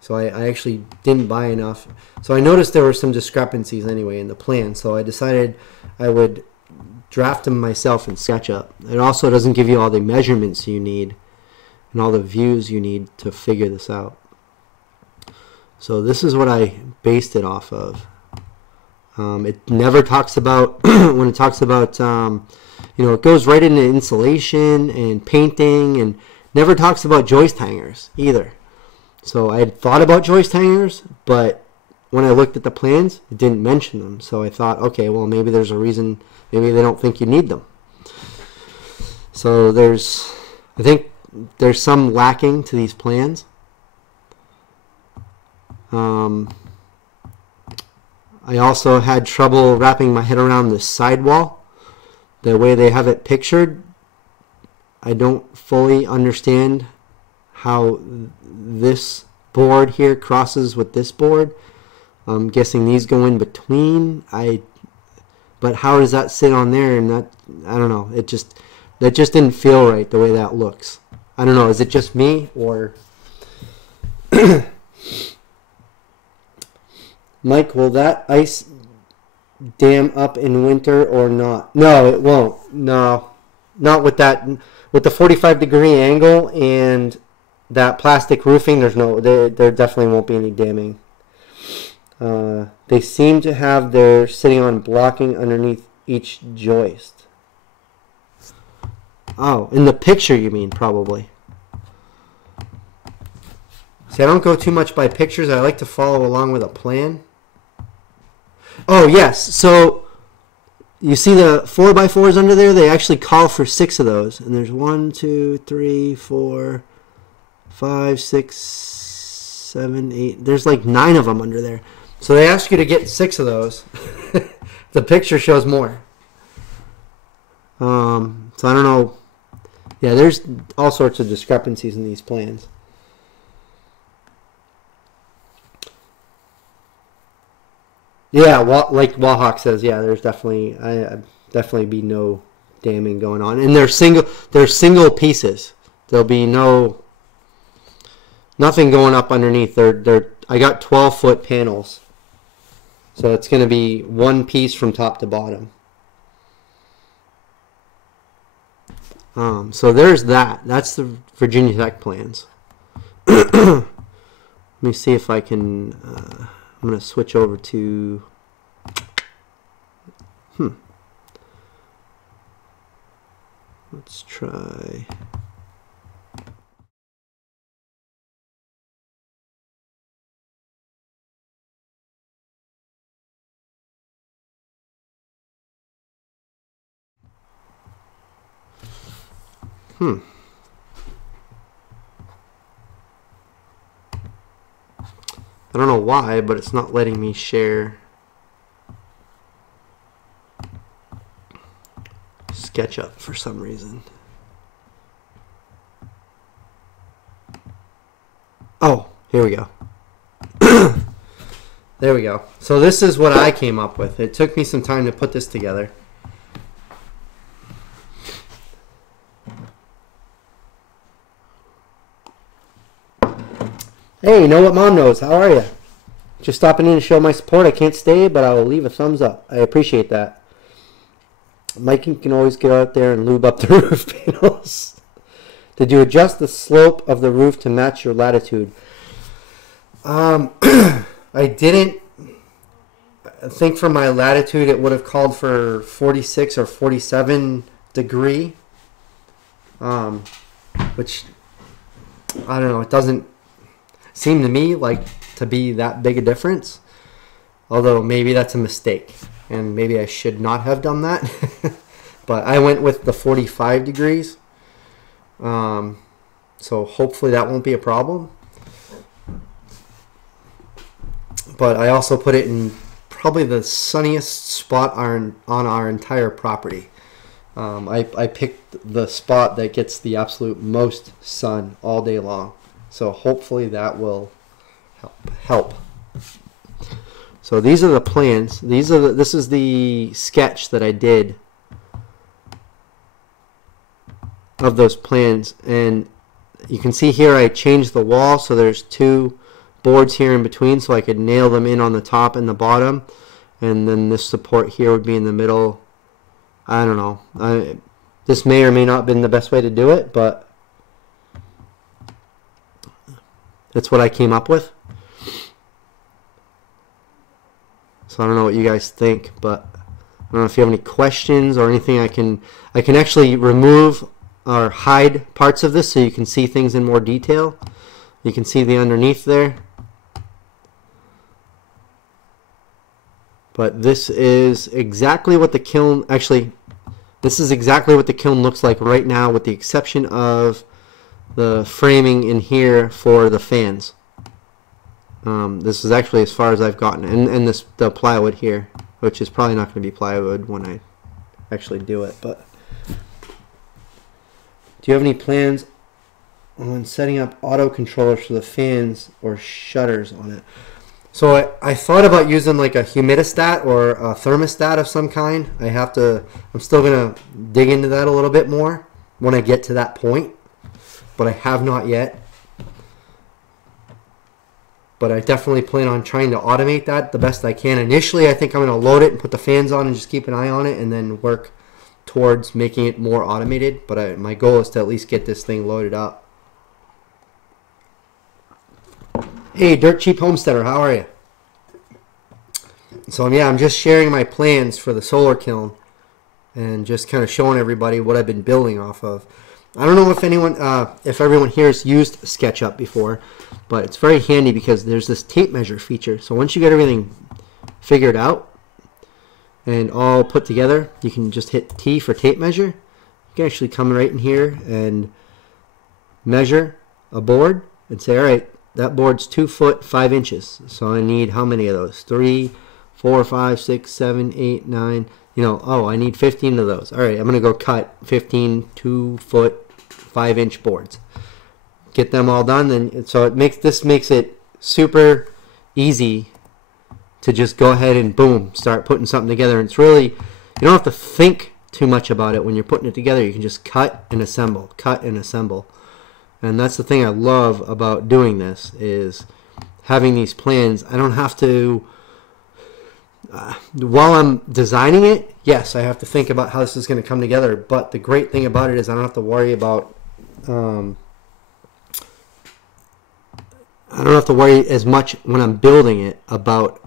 So I actually didn't buy enough. So I noticed there were some discrepancies anyway in the plan. So I decided I would draft them myself in SketchUp. It also doesn't give you all the measurements you need and all the views you need to figure this out. So this is what I based it off of. It never talks about, when it talks about, it goes right into insulation and painting, and never talks about joist hangers either. So I had thought about joist hangers, but when I looked at the plans, it didn't mention them. So I thought, okay, well, maybe there's a reason, maybe they don't think you need them. So I think there's some lacking to these plans. I also had trouble wrapping my head around the sidewall. The way they have it pictured, I don't fully understand how this board here crosses with this board. I'm guessing these go in between. But how does that sit on there? And that, I don't know. That just didn't feel right the way that looks. I don't know. Is it just me, or Mike, will that ice dam up in winter or not? No, it won't. No, not with that. With the 45-degree angle and that plastic roofing, there definitely won't be any damming. They seem to have their sitting on blocking underneath each joist. Oh, in the picture you mean, probably. See, I don't go too much by pictures. I like to follow along with a plan. Oh, yes. So you see the 4x4s under there? They actually call for 6 of those. And there's 1, 2, 3, 4, 5, 6, 7, 8. There's like 9 of them under there. So they ask you to get 6 of those. The picture shows more. So I don't know. Yeah, there's all sorts of discrepancies in these plans. Yeah, like Wallhawk says, yeah, there's definitely be no damming going on, and they're single pieces. There'll be nothing going up underneath. I got 12-foot panels, so it's going to be one piece from top to bottom. So there's that. That's the Virginia Tech plans. Let me see if I can. I'm going to switch over to. Let's try. I don't know why, but it's not letting me share SketchUp for some reason. Oh, here we go. There we go. So this is what I came up with. It took me some time to put this together. Hey, you know what Mom knows? How are you? Just stopping in to show my support. I can't stay, but I will leave a thumbs up. I appreciate that. Mikey can always get out there and lube up the roof panels. Did you adjust the slope of the roof to match your latitude? I didn't. I think for my latitude it would have called for 46 or 47 degree. Which, I don't know, it doesn't seem to me like to be that big a difference. Although maybe that's a mistake. And maybe I should not have done that. But I went with the 45 degrees. So hopefully that won't be a problem. But I also put it in probably the sunniest spot on our entire property. I picked the spot that gets the absolute most sun all day long. So hopefully that will help. So these are the plans. This is the sketch that I did of those plans, and you can see here I changed the wall so there's two boards here in between so I could nail them in on the top and the bottom, and then this support here would be in the middle. I don't know. This may or may not have been the best way to do it, but that's what I came up with. So I don't know what you guys think, but I don't know if you have any questions or anything. I can actually remove or hide parts of this so you can see things in more detail. You can see the underneath there. But this is exactly what the kiln, this is exactly what the kiln looks like right now, with the exception of the framing in here for the fans. This is actually as far as I've gotten, and the plywood here, which is probably not going to be plywood when I actually do it. But do you have any plans on setting up auto controllers for the fans or shutters on it? So I thought about using like a humidistat or a thermostat of some kind. I'm still going to dig into that a little bit more when I get to that point, but I have not yet. But I definitely plan on trying to automate that the best I can. Initially, I think I'm going to load it and put the fans on and just keep an eye on it, and then work towards making it more automated. But my goal is to at least get this thing loaded up. Hey, Dirt Cheap Homesteader, how are you? So yeah, I'm just sharing my plans for the solar kiln and just kind of showing everybody what I've been building off of. I don't know if everyone here has used SketchUp before, but it's very handy because there's this tape measure feature. So once you get everything figured out and all put together, you can just hit T for tape measure. You can actually come right in here and measure a board and say, all right, that board's 2 foot 5 inches. So I need how many of those? 3, 4, 5, 6, 7, 8, 9. Oh, I need 15 of those. All right, I'm going to go cut 15 2 foot 5 inch boards. Get them all done. Then so this makes it super easy to just go ahead and boom, start putting something together. And it's really, you don't have to think too much about it when you're putting it together. You can just cut and assemble, cut and assemble. And that's the thing I love about doing this, is having these plans. I don't have to, while I'm designing it, yes, I have to think about how this is going to come together. But the great thing about it is I don't have to worry about, I don't have to worry as much when I'm building it about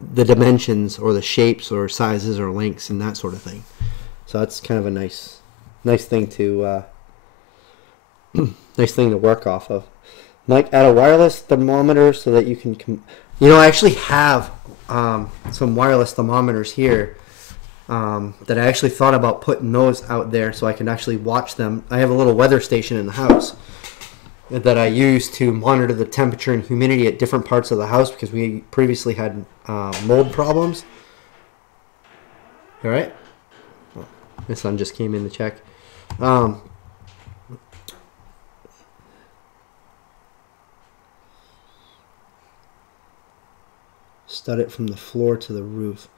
the dimensions or the shapes or sizes or lengths and that sort of thing. So that's kind of a nice thing to nice thing to work off of. Mike, add a wireless thermometer so that you can I actually have some wireless thermometers here that I actually thought about putting those out there so I can actually watch them. I have a little weather station in the house that I use to monitor the temperature and humidity at different parts of the house because we previously had mold problems. All right. My son just came in to check. Um, stud it from the floor to the roof.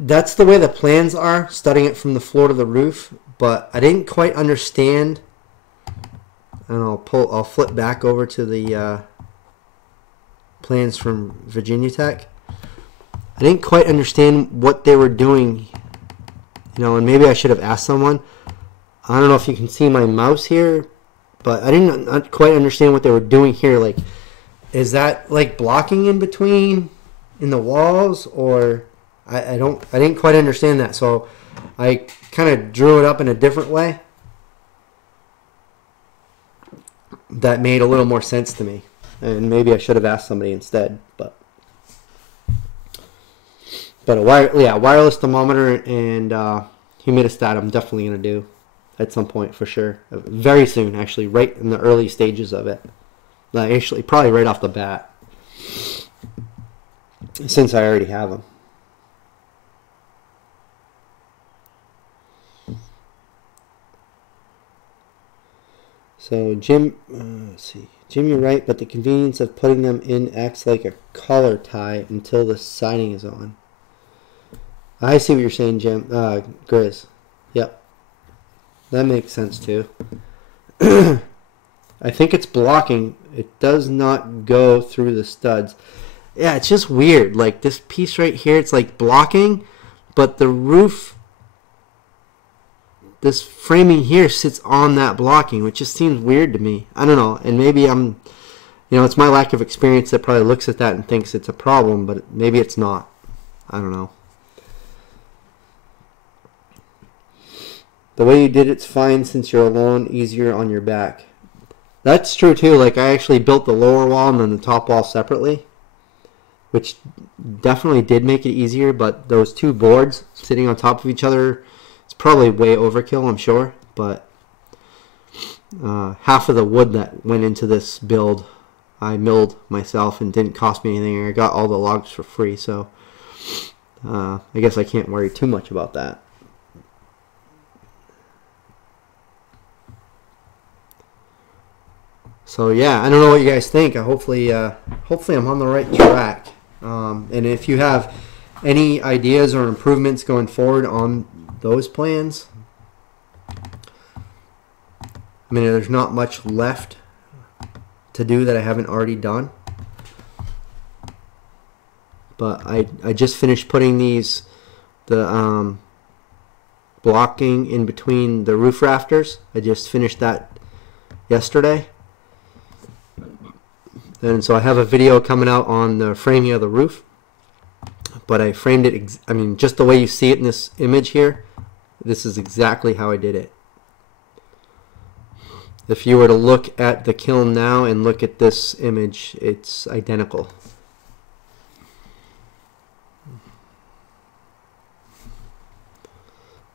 That's the way the plans are, studying it from the floor to the roof, but I didn't quite understand, and I'll flip back over to the plans from Virginia Tech. I didn't quite understand what they were doing, and maybe I should have asked someone. I don't know if you can see my mouse here, but I didn't quite understand what they were doing here. Like, is that like blocking in between in the walls, or I didn't quite understand that, so I kind of drew it up in a different way that made a little more sense to me, and maybe I should have asked somebody instead. But a wireless thermometer and humidistat I'm definitely gonna do at some point for sure, very soon, actually, right in the early stages of it. Actually, probably right off the bat, since I already have them. So Jim, let's see. Jim, you're right, but the convenience of putting them in acts like a collar tie until the siding is on. I see what you're saying, Jim. Grizz. Yep. That makes sense too. I think it's blocking. It does not go through the studs. Yeah, it's just weird. Like this piece right here, it's like blocking, but the roof, this framing here sits on that blocking, which just seems weird to me. I don't know. And maybe it's my lack of experience that probably looks at that and thinks it's a problem, but maybe it's not. I don't know. The way you did it's fine since you're alone, easier on your back. That's true too. Like I actually built the lower wall and then the top wall separately, which definitely did make it easier, but those two boards sitting on top of each other, it's probably way overkill, I'm sure, but half of the wood that went into this build I milled myself and didn't cost me anything. I got all the logs for free, so I guess I can't worry too much about that. So yeah, I don't know what you guys think. Hopefully I'm on the right track. And if you have any ideas or improvements going forward on those plans, I mean, there's not much left to do that I haven't already done. But I just finished putting the blocking in between the roof rafters. I just finished that yesterday. And so I have a video coming out on the framing of the roof. But I framed it, just the way you see it in this image here, this is exactly how I did it. If you were to look at the kiln now and look at this image, it's identical.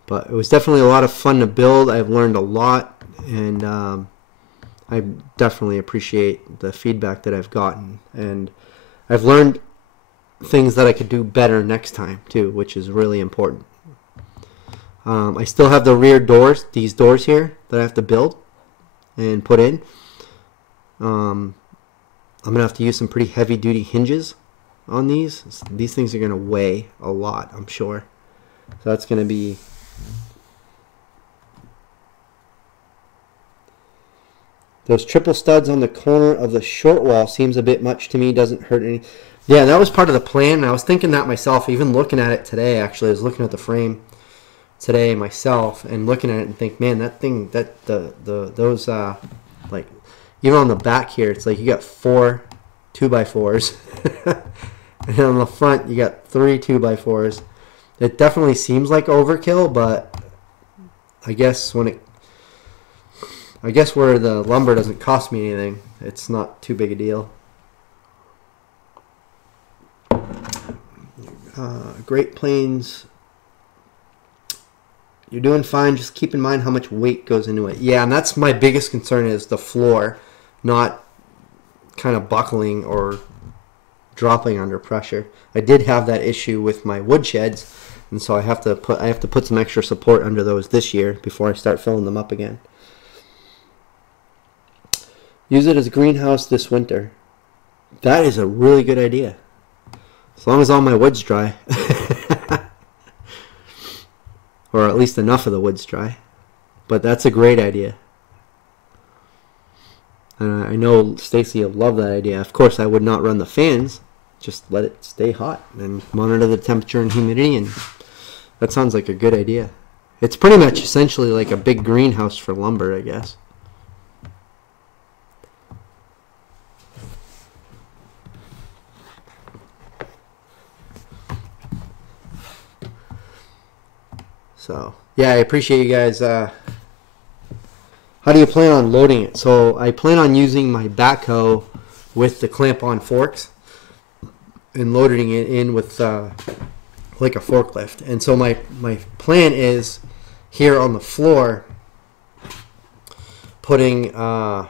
But it was definitely a lot of fun to build. I've learned a lot, and I definitely appreciate the feedback that I've gotten. And I've learned things that I could do better next time too, which is really important. I still have the rear doors, these doors here, that I have to build and put in. I'm going to have to use some pretty heavy duty hinges on these. These things are going to weigh a lot, I'm sure. So that's going to be... Those triple studs on the corner of the short wall seems a bit much to me. Doesn't hurt any. Yeah, that was part of the plan. And I was thinking that myself, even looking at it today. Actually, I was looking at the frame today myself and looking at it and think, man, that thing, those like even on the back here, it's like you got 4 2x4s, and on the front you got 3 2x4s. It definitely seems like overkill, but I guess where the lumber doesn't cost me anything, it's not too big a deal. Great Plains, you're doing fine. Just keep in mind how much weight goes into it. Yeah, and that's my biggest concern, is the floor not kind of buckling or dropping under pressure. I did have that issue with my wood sheds and so I have to put some extra support under those this year before I start filling them up again. Use it as a greenhouse this winter. That is a really good idea. As long as all my wood's dry. Or at least enough of the wood's dry. But that's a great idea. I know Stacy will love that idea. Of course, I would not run the fans. Just let it stay hot and monitor the temperature and humidity. And that sounds like a good idea. It's pretty much essentially like a big greenhouse for lumber, I guess. So, yeah, I appreciate you guys. How do you plan on loading it? So, I plan on using my backhoe with the clamp-on forks and loading it in with like a forklift. And so my plan is here on the floor putting I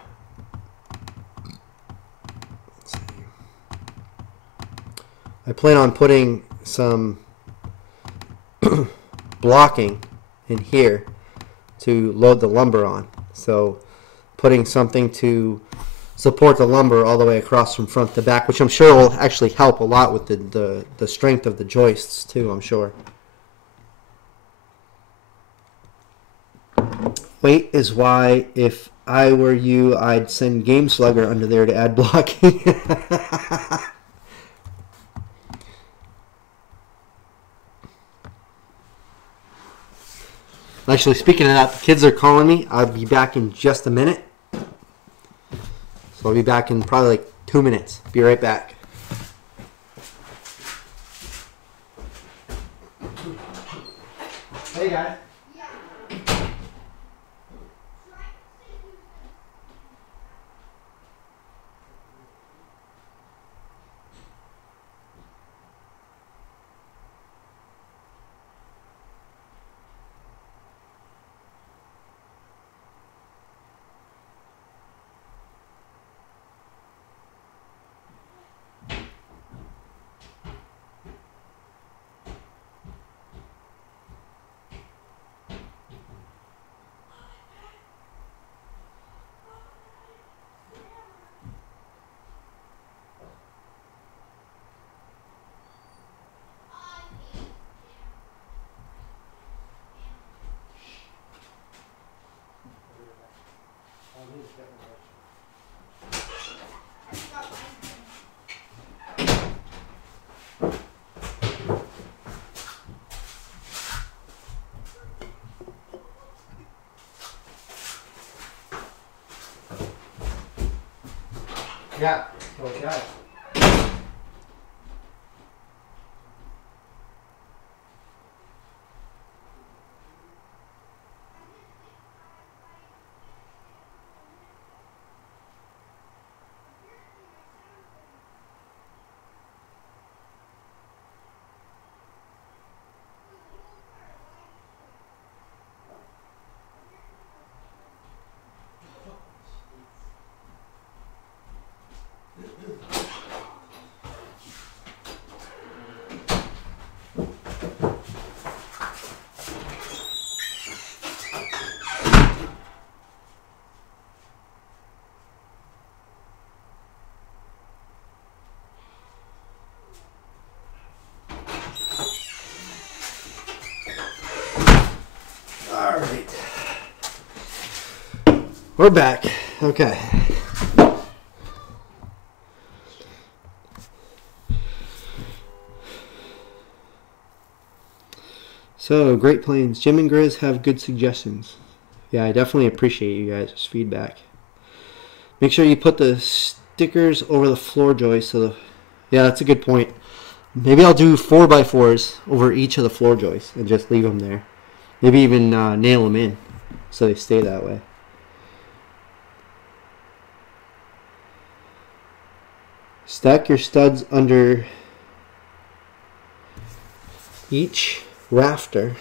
plan on putting some blocking in here to load the lumber on. So putting something to support the lumber all the way across from front to back, which I'm sure will actually help a lot with the strength of the joists too, I'm sure. Weight is why if I were you, I'd send Game Slugger under there to add blocking. Actually, speaking of that, the kids are calling me. I'll be back in just a minute. So I'll be back in probably like 2 minutes. Be right back. Hey guys. Yeah, okay. We're back. Okay. So, Great Plains. Jim and Grizz have good suggestions. Yeah, I definitely appreciate you guys' feedback. Make sure you put the stickers over the floor joists. Yeah, that's a good point. Maybe I'll do 4x4s over each of the floor joists and just leave them there. Maybe even nail them in so they stay that way. Stack your studs under each rafter.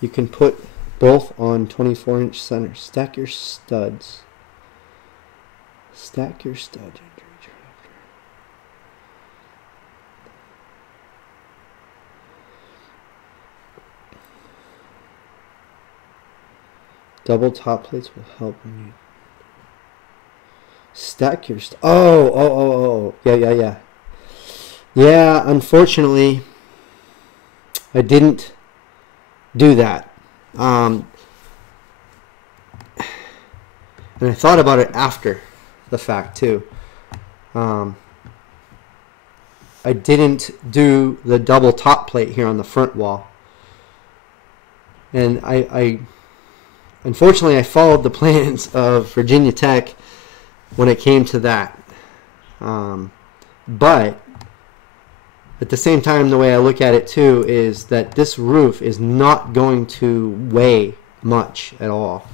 You can put both on 24-inch centers. Stack your studs. Stack your studs under each rafter. Double top plates will help when you stack your oh. Yeah. Yeah, unfortunately, I didn't do that. And I thought about it after the fact, too. I didn't do the double top plate here on the front wall. And I unfortunately, I followed the plans of Virginia Tech when it came to that. But at the same time, the way I look at it, too, is that this roof is not going to weigh much at all.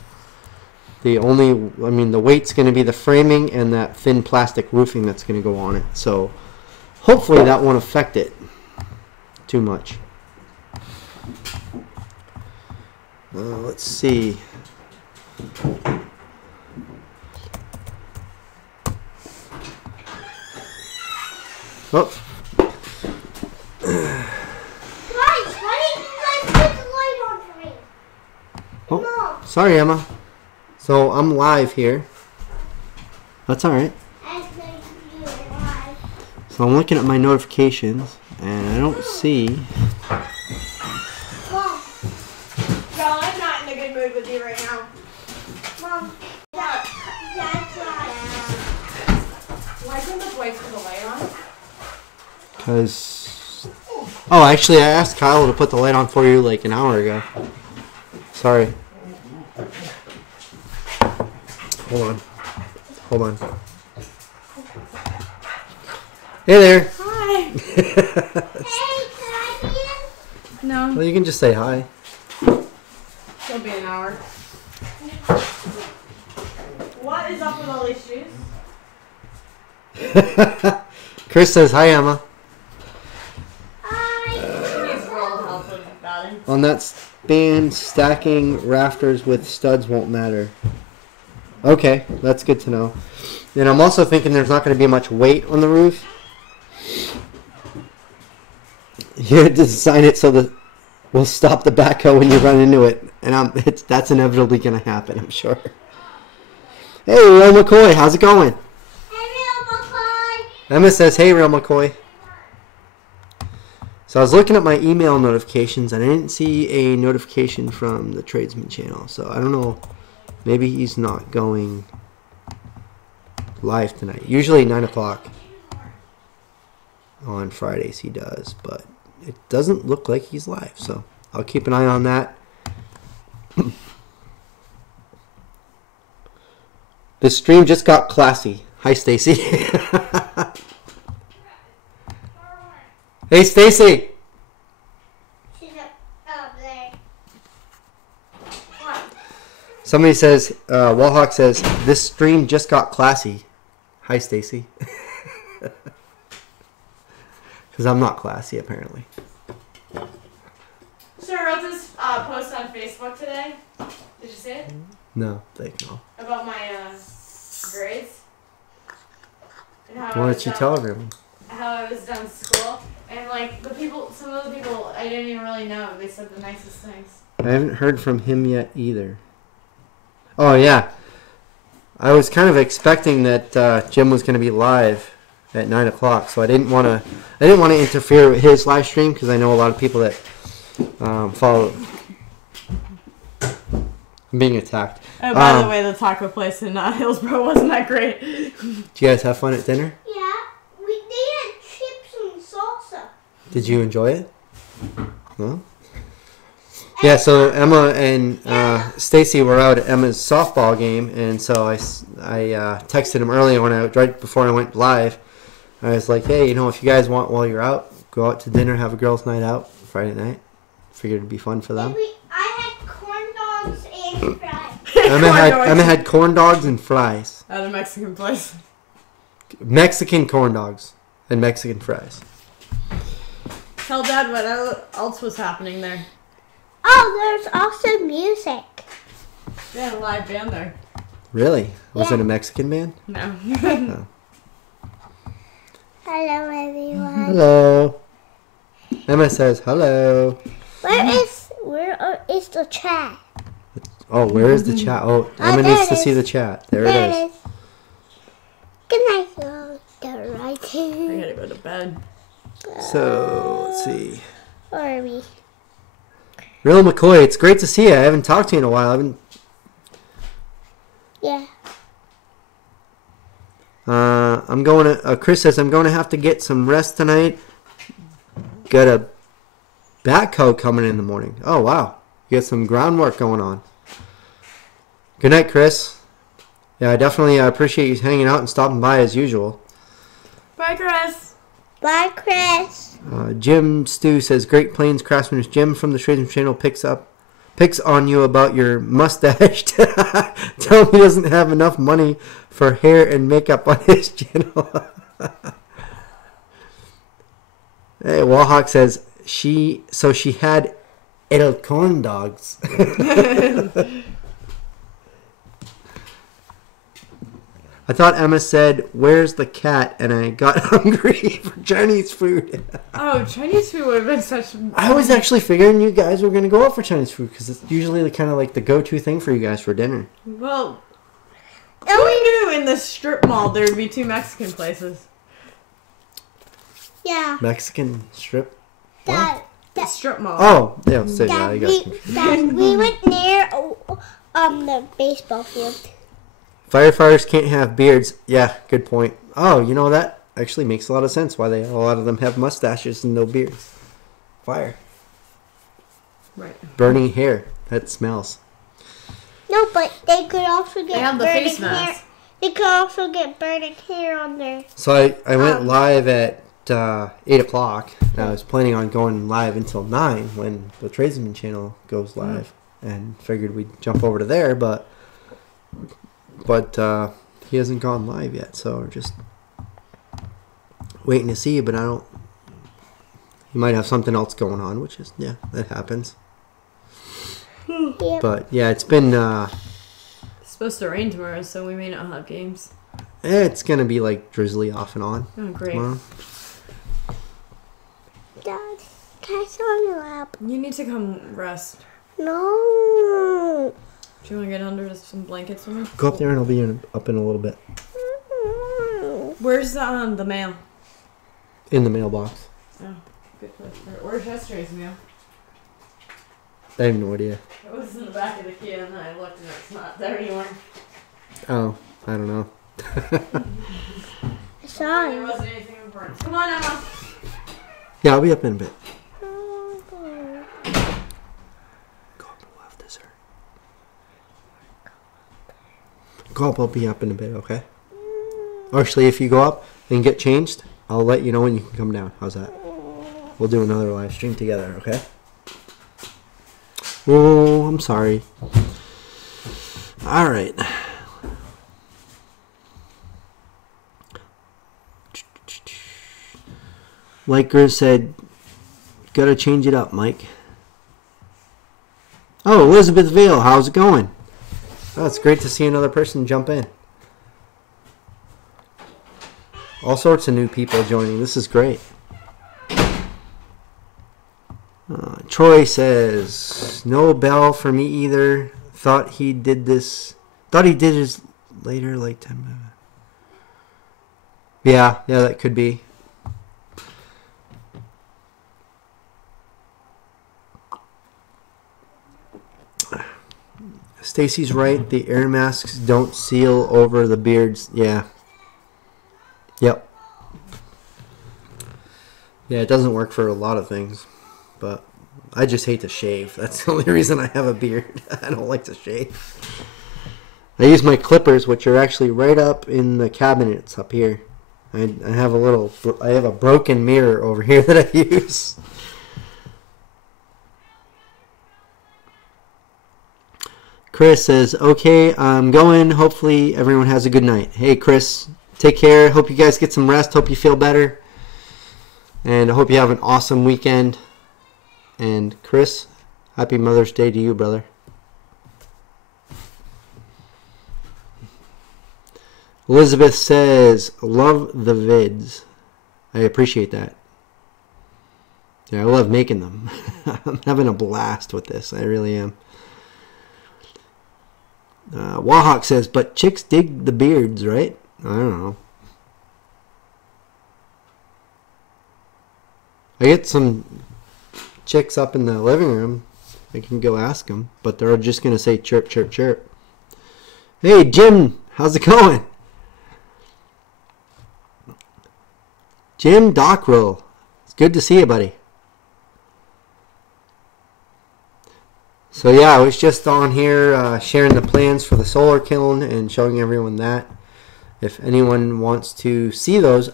The weight's going to be the framing and that thin plastic roofing that's going to go on it. So hopefully that won't affect it too much. Let's see. Oh. Guys, why didn't you guys put the light on for me? Oh, Mom. sorry, Emma. So I'm live here. That's all right. So I'm looking at my notifications, and I don't see. Mom. Girl, I'm not in a good mood with you right now. Mom. That's why. Why didn't the boys put the light on? Because... Oh, actually, I asked Kyle to put the light on for you like an hour ago. Sorry. Hold on. Hey there. Hi. Hey, can I be in? No, Well, you can just say hi. it'll be an hour. What is up with all these shoes? Chris says hi, Emma. Hi. Needs world help with that. On that span, stacking rafters with studs won't matter. Okay, that's good to know. And I'm also thinking there's not going to be much weight on the roof. You had to design it so that we'll stop the backhoe when you run into it. And that's inevitably going to happen, I'm sure. Hey, Real McCoy, how's it going? Hey, Real McCoy. Emma says, hey, Real McCoy. So I was looking at my email notifications, and I didn't see a notification from the Tradesman channel. So I don't know. Maybe he's not going live tonight. Usually 9 o'clock on Fridays he does, but it doesn't look like he's live. So I'll keep an eye on that. This stream just got classy. Hi, Stacy. Hey, Stacy. She's up there. What? Somebody says, Wallhawk says, this stream just got classy. Hi, Stacy. Because I'm not classy, apparently. So I wrote this post on Facebook today. Did you see it? No, thank you. About my grades. And how Why I don't was you done- tell everyone? how I was done school. And like some of the people I didn't even really know, they said the nicest things. I haven't heard from him yet either. Oh, yeah. I was kind of expecting that Jim was going to be live at 9 o'clock, so I didn't want to interfere with his live stream because I know a lot of people that follow. I'm being attacked. Oh, by the way, the taco place in Hillsborough wasn't that great. Did you guys have fun at dinner? Yeah, they had chips and salsa. Did you enjoy it? No? Yeah, so Emma and Stacy were out at Emma's softball game, and so I texted him earlier right before I went live. I was like, hey, if you guys want while you're out, go out to dinner, have a girls' night out Friday night. Figured it'd be fun for them. I had corn dogs and fries. Emma had corn dogs and fries. At a Mexican place. Mexican corn dogs and Mexican fries. Tell Dad what else was happening there. Oh, there's also music. They had a live band there. Really? Was Yeah. it a Mexican band? No. Oh. Hello, everyone. Hello. Emma says hello. Where is the chat? Oh, where is the chat? Oh, Emma there needs it to see is. the chat. There it is. Good night, girl. Go right I here. gotta go to bed. So, let's see. Or are we? Real McCoy, it's great to see you. I haven't talked to you in a while. Yeah. I'm going to, Chris says, I'm going to have to get some rest tonight. Got a backhoe coming in the morning. Oh, wow. You got some groundwork going on. Good night, Chris. Yeah, I definitely appreciate you hanging out and stopping by as usual. Bye, Chris. Bye, Chris. Jim Stu says, Great Plains Craftsman's Jim from the Tradesman Channel picks on you about your mustache. Tell him he doesn't have enough money for hair and makeup on his channel. Hey, Wallhawk says she had El corn dogs. I thought Emma said, "Where's the cat?" and I got hungry for Chinese food. Oh, Chinese food would have been such. I was actually figuring you guys were going to go out for Chinese food because it's usually kind of like the go-to thing for you guys for dinner. Well, who knew in the strip mall there would be 2 Mexican places? Yeah. Mexican strip? That. The strip mall. Oh, yeah, so yeah, That I got confused. we went near the baseball field. Firefighters can't have beards. Yeah, good point. Oh, you know, that actually makes a lot of sense why a lot of them have mustaches and no beards. Fire. Right. Burning hair. That smells. No, but they could also get They have the burning face hair. mask. They could also get burning hair on their. So I went live at 8 o'clock. I was planning on going live until 9 when the Tradesman channel goes live. And figured we'd jump over to there, but he hasn't gone live yet, so we're just waiting to see. But he might have something else going on, which is, yeah, that happens. Yep. But yeah, it's been It's supposed to rain tomorrow, so we may not have games. it's gonna be like drizzly off and on Oh, great. tomorrow. Dad, can I sit on your lap? You need to come rest. No. Do you want to get under some blankets with me? Go up there and I'll be up in a little bit Where's the mail? in the mailbox. Oh, good place. Where's yesterday's mail? I have no idea. It was in the back of the key, and then I looked, and it's not there anymore. Oh, I don't know. Sorry. There wasn't anything important. Come on, Emma. Yeah, I'll be up in a bit. Go up and left, sir. Go up, I'll be up in a bit, okay? Actually, if you go up and get changed, I'll let you know when you can come down. How's that? We'll do another live stream together, okay? Oh, I'm sorry. All right. Like Griff said, gotta change it up, Mike. Oh, Elizabeth Vale, how's it going? Oh, it's great to see another person jump in. All sorts of new people joining. This is great. Troy says, no bell for me either. Thought he did his later, like 10 minutes. Yeah, that could be. Stacy's right. The air masks don't seal over the beards. Yeah. Yep. Yeah, it doesn't work for a lot of things. But I just hate to shave. That's the only reason I have a beard. I don't like to shave. I use my clippers, which are actually right up in the cabinets up here. I have a broken mirror over here that I use. Chris says, okay, I'm going. Hopefully everyone has a good night. Hey, Chris, take care. Hope you guys get some rest. Hope you feel better. And I hope you have an awesome weekend. And Chris, happy Mother's Day to you, brother. Elizabeth says, love the vids. I appreciate that. Yeah, I love making them. I'm having a blast with this. I really am. Wahawk says, but chicks dig the beards, right? I don't know. I get some chicks up in the living room. I can go ask them, but they're just going to say chirp, chirp, chirp. Hey, Jim, how's it going? Jim Dockrell. It's good to see you, buddy. So yeah, I was just on here sharing the plans for the solar kiln and showing everyone that. If anyone wants to see those,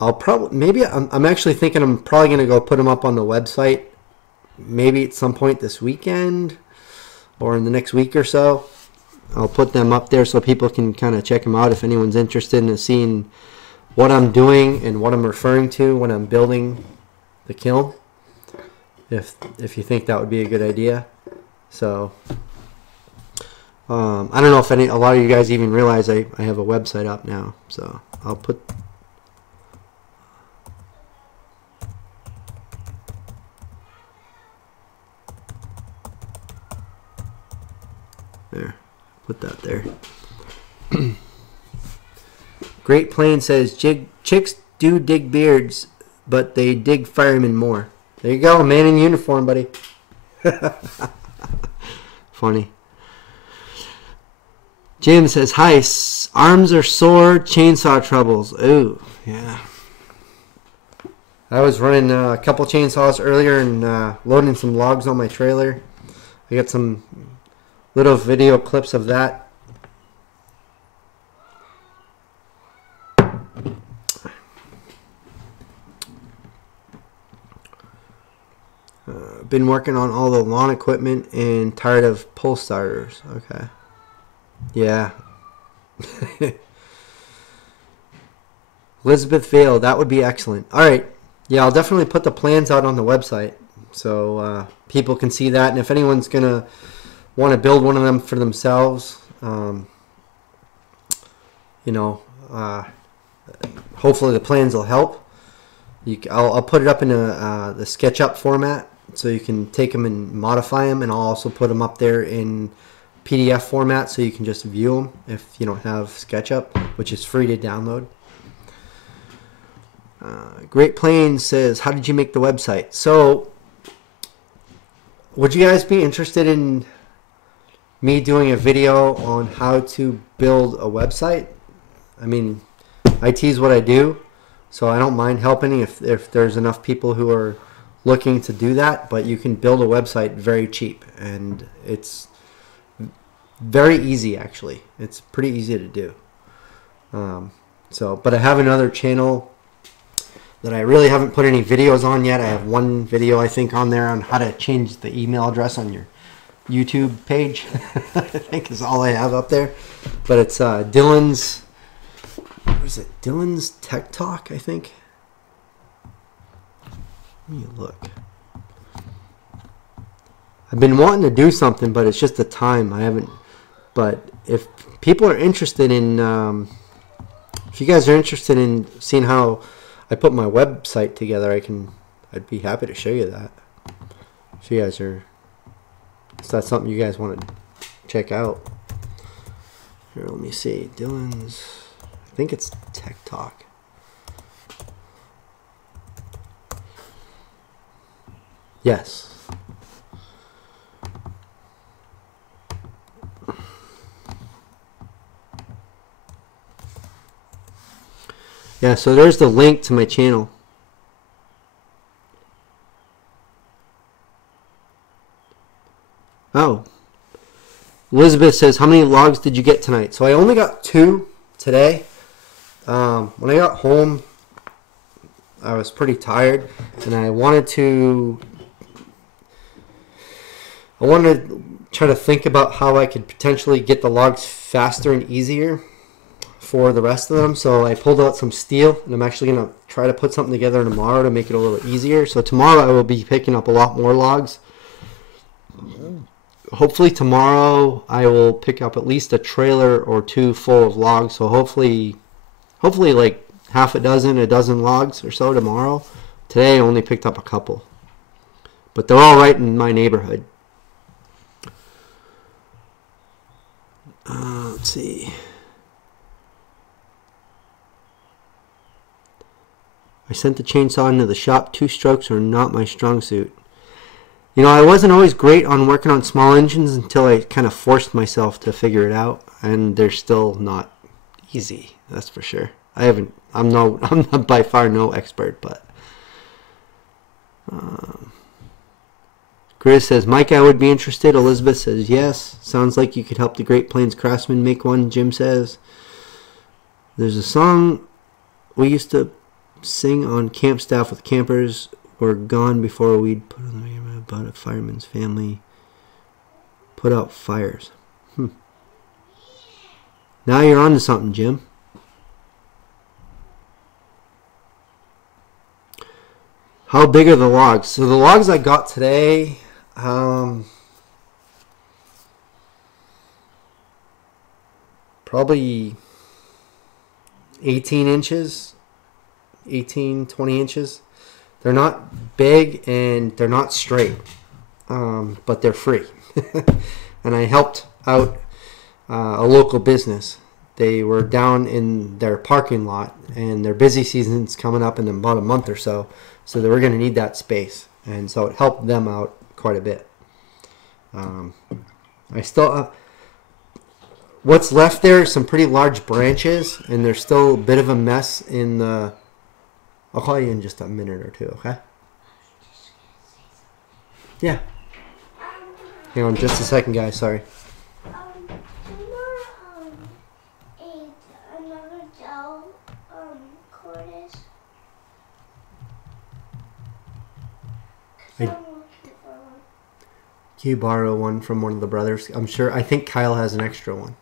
I'm actually thinking I'm probably going to go put them up on the website maybe at some point this weekend or in the next week or so. I'll put them up there so people can kind of check them out if anyone's interested in seeing what I'm doing and what I'm referring to when I'm building the kiln. If you think that would be a good idea. So I don't know if a lot of you guys even realize I have a website up now. So I'll put there. Put that there. Great Plain says chicks do dig beards, but they dig firemen more. There you go, man in uniform, buddy. Funny. Jim says, hi, arms are sore, chainsaw troubles. Ooh, yeah. I was running a couple chainsaws earlier and loading some logs on my trailer. I got some little video clips of that. Been working on all the lawn equipment and tired of pull starters. Okay. Yeah. Elizabeth Vale, that would be excellent. All right. Yeah, I'll definitely put the plans out on the website so people can see that. And if anyone's going to want to build one of them for themselves, hopefully the plans will help. I'll put it up in the SketchUp format so you can take them and modify them, and I'll also put them up there in PDF format so you can just view them if you don't have SketchUp, which is free to download. Great Plains says, how did you make the website? So would you guys be interested in me doing a video on how to build a website? I mean, IT is what I do, so I don't mind helping if there's enough people who are looking to do that. But you can build a website very cheap, and it's very easy, actually. It's pretty easy to do. But I have another channel that I really haven't put any videos on yet. I have one video, I think, on there on how to change the email address on your YouTube page. I think is all I have up there. But it's Dillons. What is it? Dillons Tech Talk, I think. Let me look. I've been wanting to do something, but it's just the time. I haven't. But if people are interested in, if you guys are interested in seeing how I put my website together, I'd be happy to show you that. If you guys are, if that's something you guys want to check out. Here, let me see. Dillons, I think it's Tech Talk. Yes. Yeah, so there's the link to my channel. Oh. Elizabeth says, how many logs did you get tonight? So I only got 2 today. When I got home, I was pretty tired, and I wanted to try to think about how I could potentially get the logs faster and easier for the rest of them. So I pulled out some steel, and I'm actually going to try to put something together tomorrow to make it a little easier. So tomorrow I will be picking up a lot more logs. Hopefully tomorrow I will pick up at least a trailer or 2 full of logs. So hopefully like half a dozen logs or so tomorrow. Today I only picked up a couple, but they're all right in my neighborhood. Let's see. I sent the chainsaw into the shop. 2 strokes are not my strong suit. You know, I wasn't always great on working on small engines until I kind of forced myself to figure it out, and they're still not easy. That's for sure. I'm not by far no expert, but Chris says, Mike, I would be interested. Elizabeth says, yes. Sounds like you could help the Great Plains Craftsman make one, Jim says. There's a song we used to sing on camp staff with campers. Were gone before we'd put on the about a fireman's family put out fires. Now you're on to something, Jim. How big are the logs? So the logs I got today, probably 18 inches, 18, 20 inches. They're not big and they're not straight, but they're free. And I helped out a local business. They were down in their parking lot, and their busy season's coming up in about a month or so, so they were going to need that space. And so it helped them out quite a bit. I still... what's left there is some pretty large branches, and there's still a bit of a mess in the... I'll call you in just a minute or two, okay? Yeah. Hang on just a second, guys. Sorry. Another gel cordis. I'm looking for one. Can you borrow one from one of the brothers? I think Kyle has an extra one.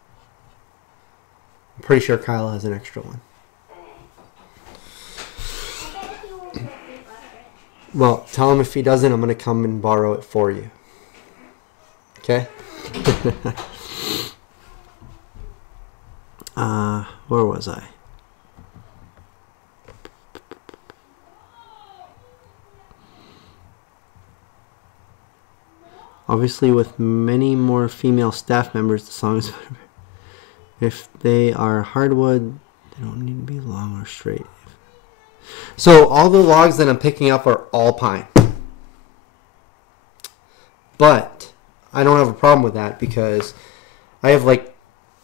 I'm pretty sure Kyle has an extra one. Well, tell him if he doesn't, I'm going to come and borrow it for you. Okay? Where was I? Obviously, with many more female staff members, the song is better. If they are hardwood, they don't need to be long or straight. So all the logs that I'm picking up are all pine. But I don't have a problem with that because I have like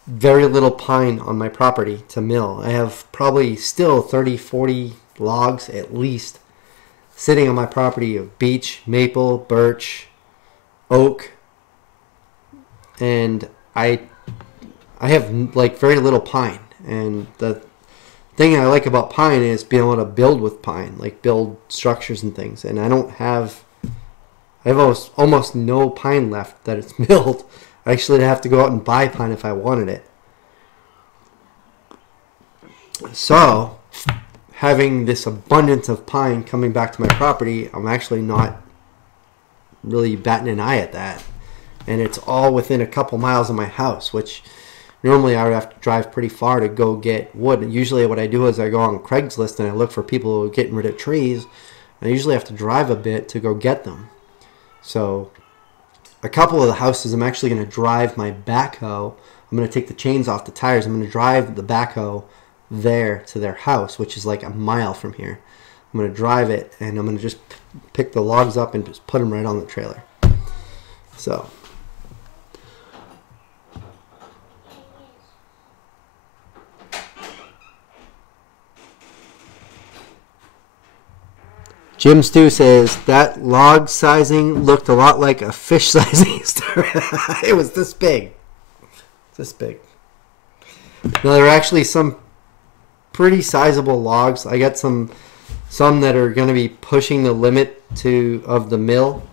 very little pine on my property to mill. I have probably still 30, 40 logs at least sitting on my property of beech, maple, birch, oak. And I have like very little pine. And the thing I like about pine is being able to build with pine, like build structures and things. And I have almost no pine left that it's milled. I actually have to go out and buy pine if I wanted it. So, having this abundance of pine coming back to my property, I'm actually not really batting an eye at that. And it's all within a couple miles of my house, which normally I would have to drive pretty far to go get wood. And usually what I do is I go on Craigslist and I look for people who are getting rid of trees. I usually have to drive a bit to go get them. So a couple of the houses I'm actually going to drive my backhoe. I'm going to take the chains off the tires. I'm going to drive the backhoe there to their house, which is like a mile from here. I'm going to drive it and I'm going to just pick the logs up and just put them right on the trailer. So... Jim Stew says, that log sizing looked a lot like a fish sizing. It was this big. This big. Now, there are actually some pretty sizable logs. I got some that are going to be pushing the limit of the mill.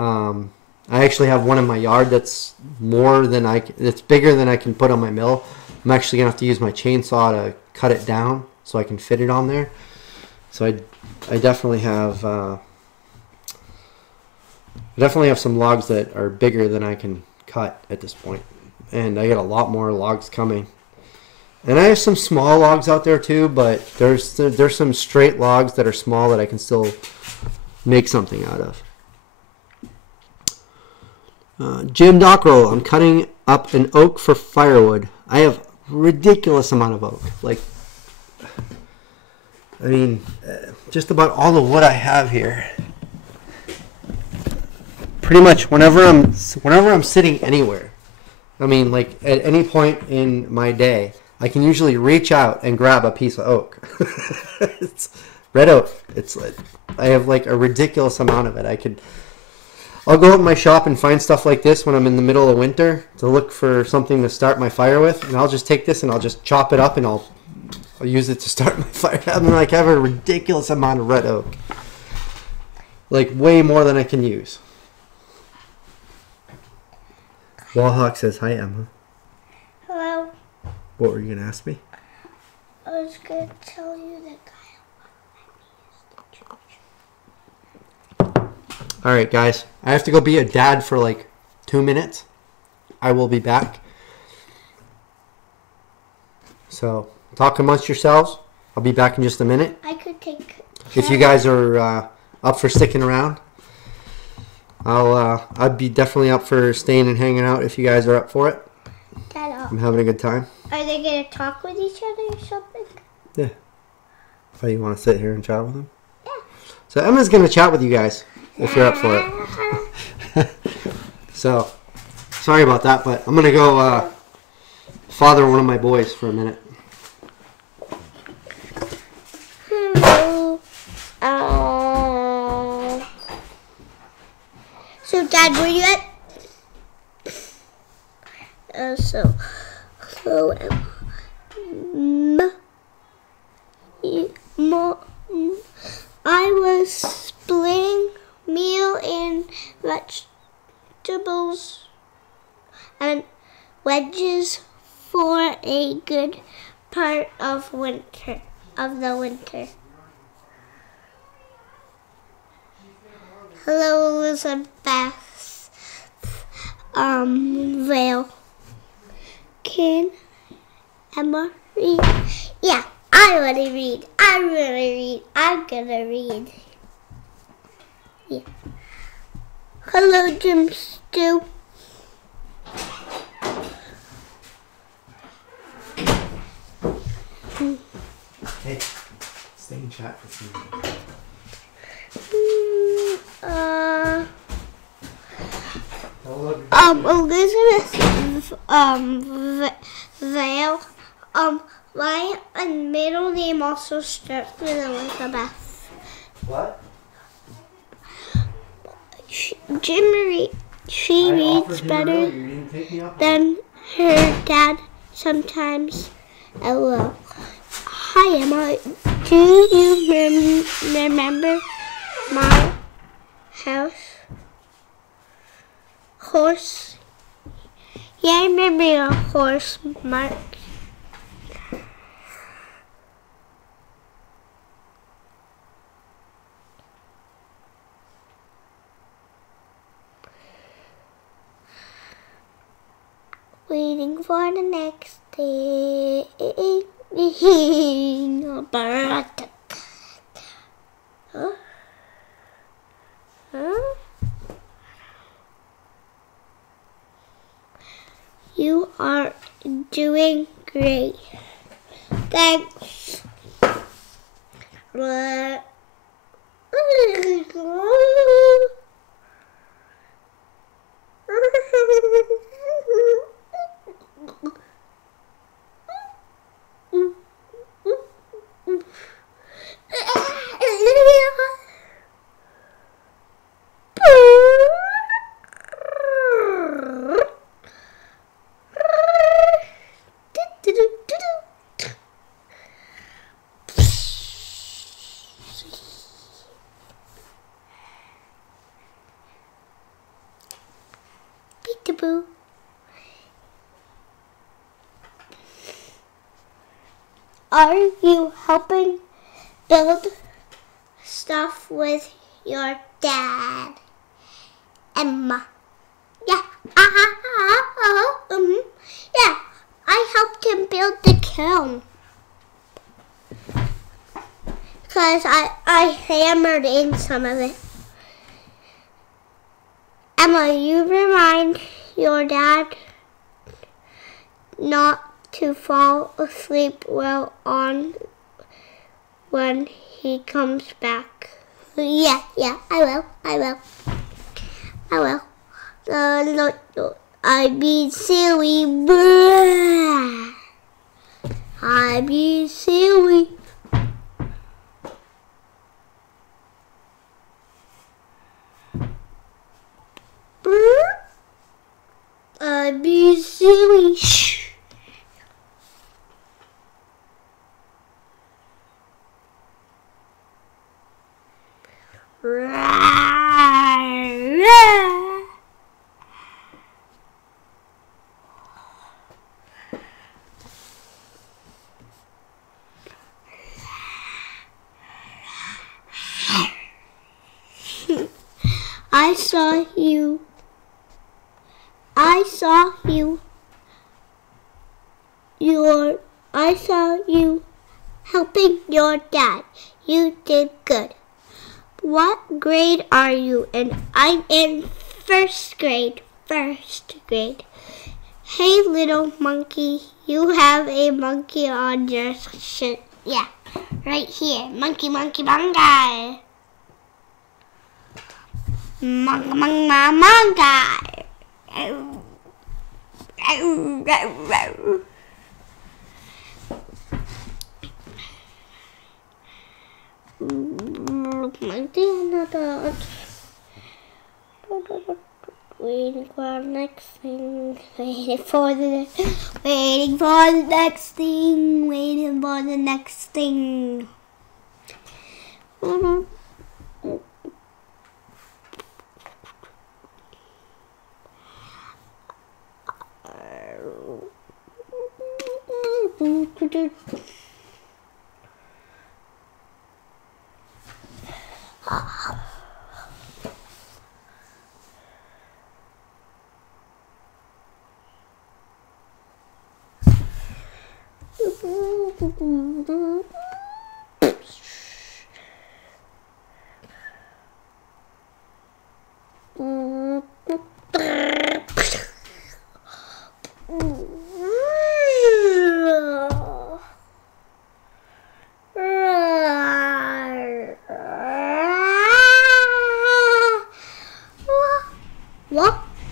I actually have one in my yard that's it's bigger than I can put on my mill. I'm actually going to have to use my chainsaw to cut it down so I can fit it on there. So I definitely have some logs that are bigger than I can cut at this point, and I got a lot more logs coming. And I have some small logs out there too, but there's some straight logs that are small that I can still make something out of. Jim Dockrell, I'm cutting up an oak for firewood. I have ridiculous amount of oak. Like, I mean, just about all the wood I have here. Pretty much whenever I'm sitting anywhere. I mean, like at any point in my day, I can usually reach out and grab a piece of oak. It's red oak. It's like, I have like a ridiculous amount of it. I'll go out in my shop and find stuff like this when I'm in the middle of winter to look for something to start my fire with, and I'll just take this and I'll just chop it up and I'll use it to start my fire. I mean, like I have a ridiculous amount of red oak, like way more than I can use. Wallhawk says, "Hi, Emma." Hello. What were you gonna ask me? I was going to tell you that All right, guys. I have to go be a dad for like 2 minutes. I will be back. So, talk amongst yourselves. I'll be back in just a minute. I could take. If you guys are up for sticking around, I'd be definitely up for staying and hanging out if you guys are up for it. Dad, I'm having a good time. are they going to talk with each other or something? Yeah. If you want to sit here and chat with them. Yeah. So Emma's going to chat with you guys if you're up for it. So, sorry about that, but I'm going to go father one of my boys for a minute. Hello. So, Dad, were you at? So, I was splitting meal and vegetables and wedges for a good part of the winter. Hello, Elizabeth. Vale. Can Emma read? Yeah, I want to read. I'm gonna read. Yeah. Hello, Jim Stew. Hey, stay in chat with me. Elizabeth, Vale, my middle name also starts with Elizabeth. What? She reads better than her dad sometimes. LOL. Hi, Emma. Do you remember my horse? Yeah, I remember your horse, Mark. Waiting for the next day. Huh? Huh? You are doing great. Thanks. Peekaboo. Are you helping build stuff with your dad, Emma? Yeah. Yeah. I helped him build the kiln. Because I hammered in some of it. Emma, you remind your dad not to fall asleep well on when he comes back. Yeah, I will. I be silly. I be silly. I be silly. Shh. I saw you. I saw you helping your dad. You did good. What grade are you in? I'm in first grade. Hey, little monkey, you have a monkey on your shirt. Yeah, right here. Monkey, monkey. Manga. Waiting for the next thing. Waiting for the next thing.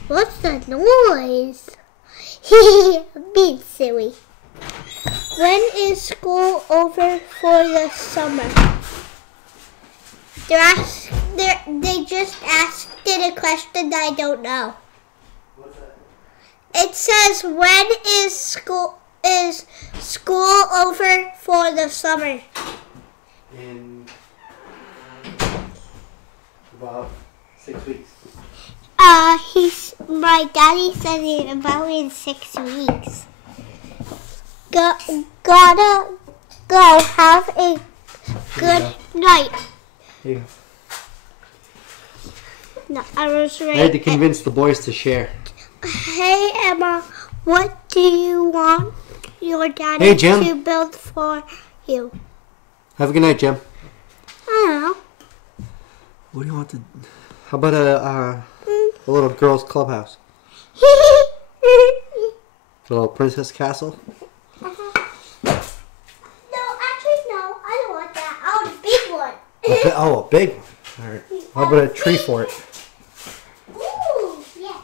What's that noise? Being silly. When is school over for the summer? They just asked it a question that I don't know. What's that? It says, when is school over for the summer? In about 6 weeks. My daddy said it about in 6 weeks. Gotta go. Have a good night. Here you go. No, I was right. I had to convince the boys to share. Hey, Emma, what do you want your daddy Hey, Jim. to build for you? Have a good night, Jim. I don't know. What do you want to... How about a little girls' clubhouse? A little princess castle? No, actually, no. I don't want that. I want a big one. Oh, a big one. All right. How about a tree fort? Ooh, yeah.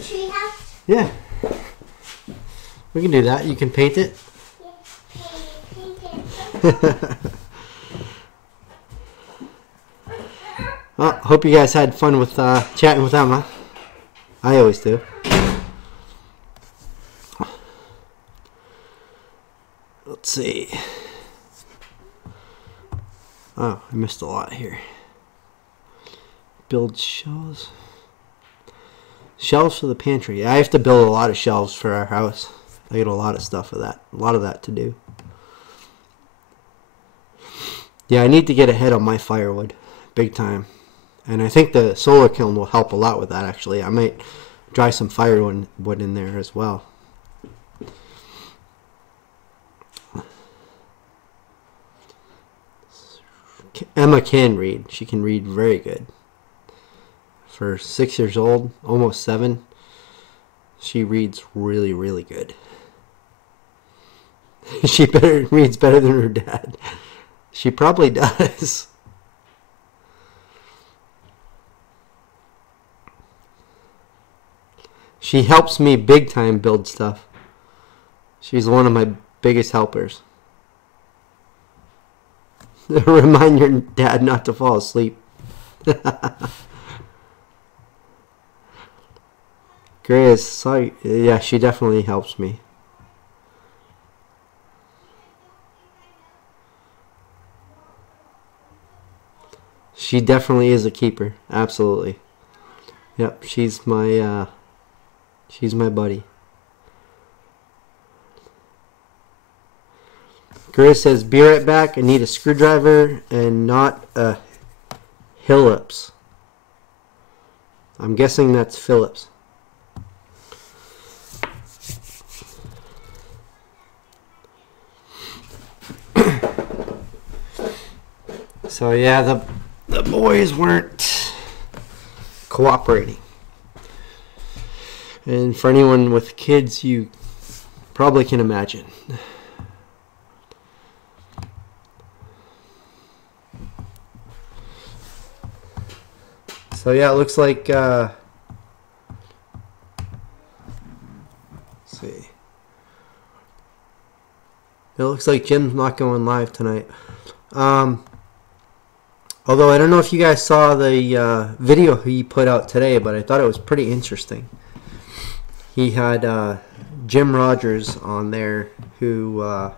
Tree house? Yeah. We can do that. You can paint it. Yeah. Well, hope you guys had fun with chatting with Emma. I always do. Let's see. Oh, I missed a lot here. Build shelves. Shelves for the pantry. I have to build a lot of shelves for our house. I get a lot of stuff for that. A lot of that to do. Yeah, I need to get ahead on my firewood. Big time. And I think the solar kiln will help a lot with that, actually. I might dry some firewood in there as well. Emma can read. She can read very good. For 6 years old, almost 7, she reads really, really good. She reads better than her dad. She probably does. She helps me big time build stuff. She's one of my biggest helpers. Remind your dad not to fall asleep. Grace, sorry. Yeah, she definitely helps me. She definitely is a keeper. Absolutely. Yep, she's my buddy. Grace says, be right back. I need a screwdriver and not a Phillips. I'm guessing that's Phillips. So yeah, the boys weren't cooperating. And for anyone with kids, you probably can imagine. So yeah, it looks like let's see. It looks like Jim's not going live tonight. Although I don't know if you guys saw the video he put out today, but I thought it was pretty interesting. He had Jim Rogers on there, who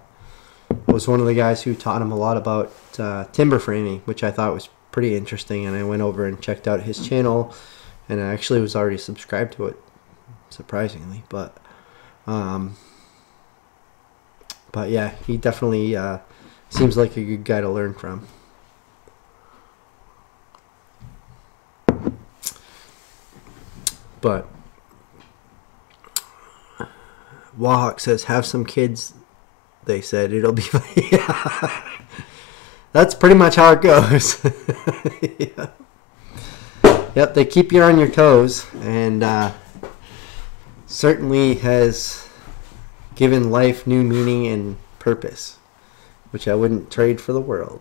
was one of the guys who taught him a lot about timber framing, which I thought was pretty interesting. And I went over and checked out his channel, and I actually was already subscribed to it, surprisingly. But yeah, he definitely seems like a good guy to learn from. But Wahawk says, have some kids. They said it'll be funny. That's pretty much how it goes. Yeah. Yep, they keep you on your toes, and certainly has given life new meaning and purpose, which I wouldn't trade for the world.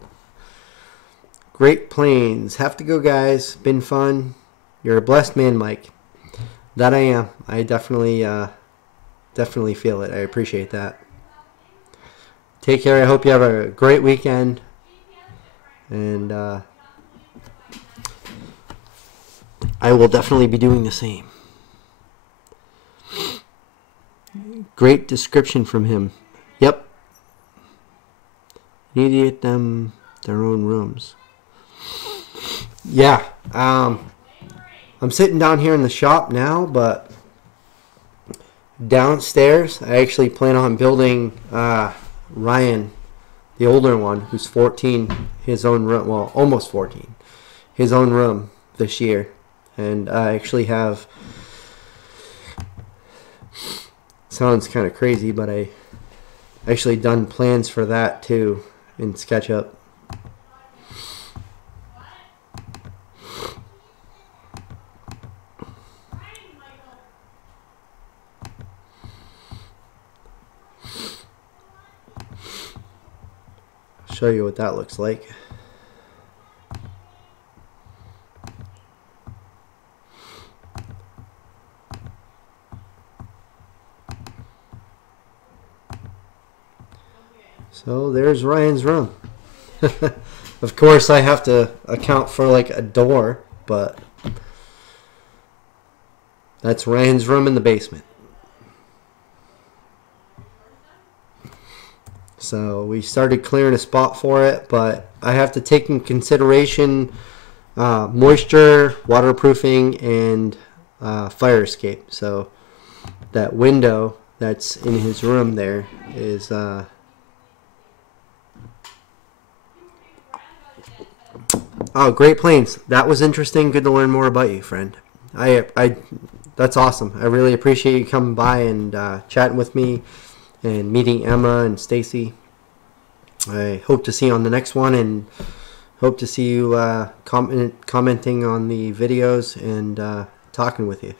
Great Plains. Have to go, guys. Been fun. You're a blessed man, Mike. That I am. I definitely feel it. I appreciate that. Take care. I hope you have a great weekend. And I will definitely be doing the same. Great description from him. Yep. Need to get them their own rooms. Yeah. I'm sitting down here in the shop now, but downstairs, I actually plan on building Ryan, the older one, who's 14, his own room. Well, almost 14, his own room this year. And I actually have, sounds kind of crazy, but I actually done plans for that too in SketchUp. Show you what that looks like. So there's Ryan's room. Of course I have to account for like a door, but that's Ryan's room in the basement. So we started clearing a spot for it, but I have to take in consideration moisture, waterproofing, and fire escape. So that window that's in his room there is oh, Great Plains. That was interesting. Good to learn more about you, friend. I that's awesome. I really appreciate you coming by and chatting with me and meeting Emma and Stacy. I hope to see you on the next one, and hope to see you commenting on the videos and talking with you.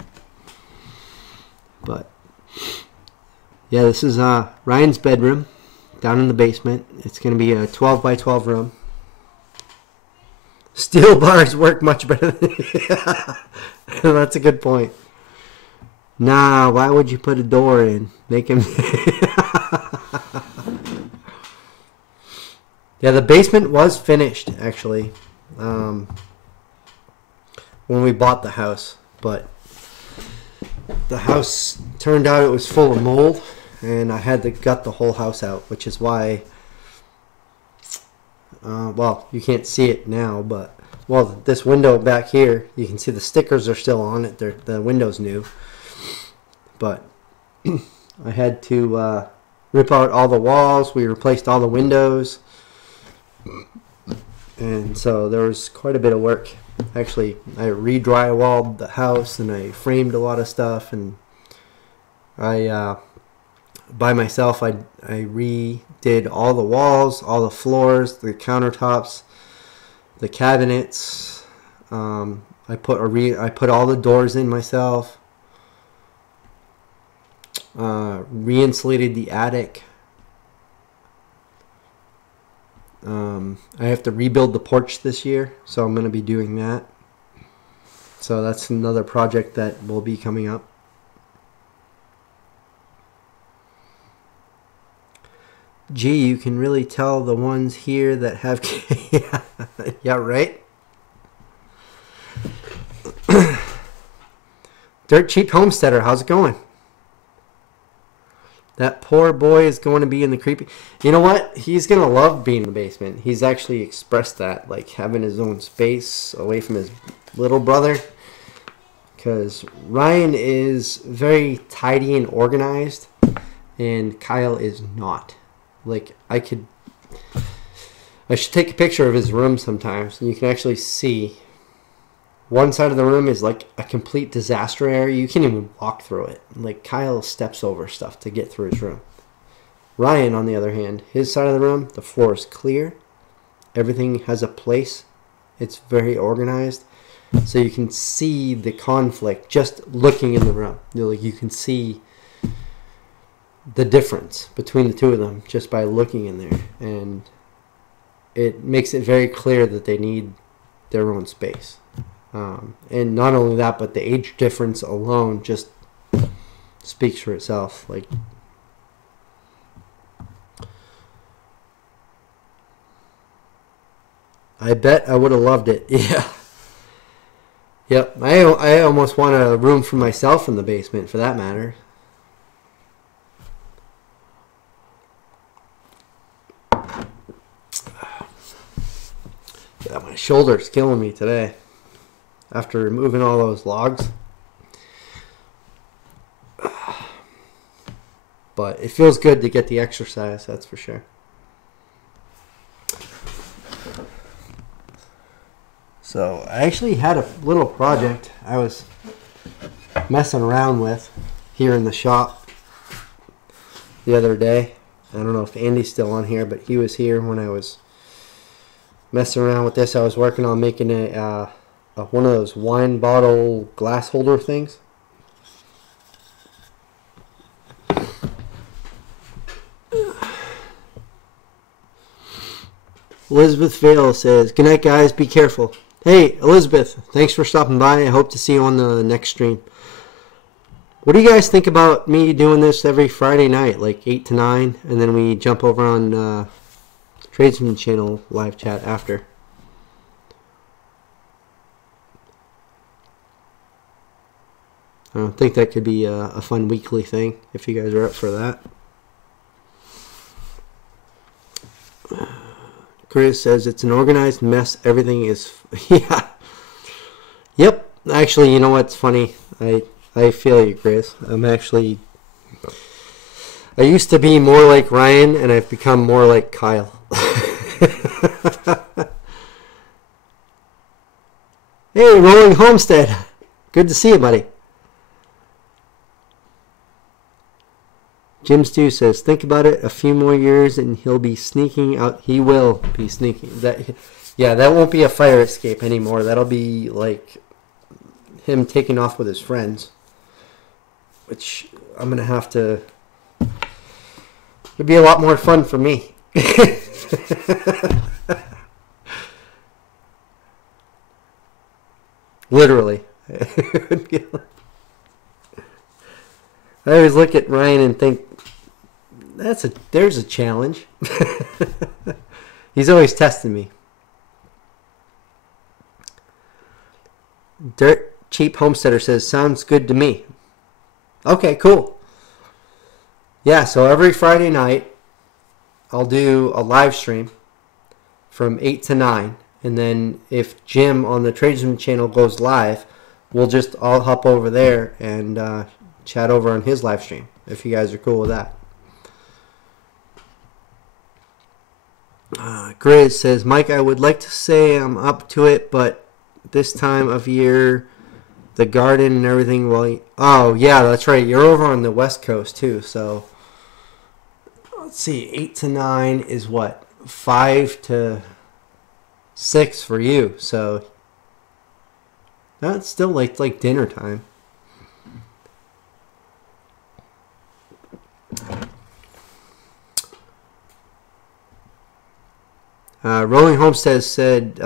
But yeah, this is Ryan's bedroom. down in the basement. It's going to be a 12 by 12 room. Steel bars work much better than That's a good point. Nah, why would you put a door in? Make him... Yeah, the basement was finished, actually, when we bought the house. But the house turned out it was full of mold, and I had to gut the whole house out, which is why... well, you can't see it now, but... Well, this window back here, you can see the stickers are still on it. The window's new. But I had to rip out all the walls. We replaced all the windows. And so there was quite a bit of work. Actually, I re-drywalled the house and I framed a lot of stuff. And I, by myself, I redid all the walls, all the floors, the countertops, the cabinets. I put all the doors in myself. Re-insulated the attic. I have to rebuild the porch this year, so I'm going to be doing that. So that's another project that will be coming up. Gee, you can really tell the ones here that have... Yeah, right? Dirt Cheap Homesteader, how's it going? That poor boy is going to be in the creepy... You know what? He's going to love being in the basement. He's actually expressed that, like having his own space away from his little brother. Because Ryan is very tidy and organized, and Kyle is not. Like, I should take a picture of his room sometimes, and you can actually see one side of the room is like a complete disaster area. You can't even walk through it. Like, Kyle steps over stuff to get through his room. Ryan, on the other hand, his side of the room, the floor is clear. Everything has a place. It's very organized. So you can see the conflict just looking in the room. You can see the difference between the two of them just by looking in there. And it makes it very clear that they need their own space. And not only that, but the age difference alone just speaks for itself. Like, I bet I would have loved it. Yeah. Yep. I almost want a room for myself in the basement, for that matter. Yeah, my shoulder's killing me today after removing all those logs. But it feels good to get the exercise, that's for sure. So I actually had a little project I was messing around with here in the shop the other day. I don't know if Andy's still on here, but he was here when I was messing around with this. I was working on making a one of those wine bottle glass holder things. Elizabeth Vale says, "Good night, guys. Be careful." Hey, Elizabeth, thanks for stopping by. I hope to see you on the next stream. What do you guys think about me doing this every Friday night, like 8 to 9, and then we jump over on Tradesman Channel live chat after? I think that could be a fun weekly thing if you guys are up for that. Chris says it's an organized mess. Everything is... Yeah. Yep. Actually, you know what's funny? I feel you, Chris. I used to be more like Ryan, and I've become more like Kyle. Hey, Rolling Homestead. Good to see you, buddy. Jim Stew says, think about it. A few more years and he'll be sneaking out. He will be sneaking. That won't be a fire escape anymore. That'll be like him taking off with his friends. Which I'm going to have to It'd be a lot more fun for me. Literally. I always look at Ryan and think, there's a challenge. He's always testing me. Dirt Cheap Homesteader says, sounds good to me. Okay, cool. Yeah, so every Friday night, I'll do a live stream from 8 to 9. And then if Jim on the Tradesman channel goes live, we'll just all hop over there and chat over on his live stream, if you guys are cool with that. Grizz says, Mike, I would like to say I'm up to it, but this time of year, the garden and everything, well, oh, yeah, that's right. You're over on the West Coast, too. So, let's see, 8 to 9 is what? 5 to 6 for you. So, that's still like dinner time. Rolling Homestead said,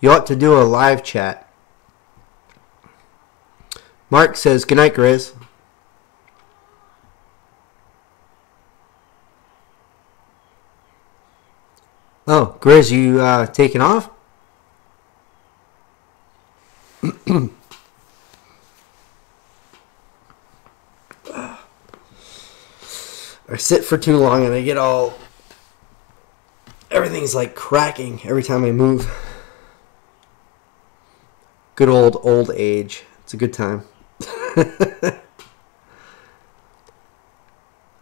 you ought to do a live chat. Mark says, good night, Grizz. Oh, Grizz, you taking off? I sit for too long and I get all... Everything's like cracking every time I move. Good old age. It's a good time.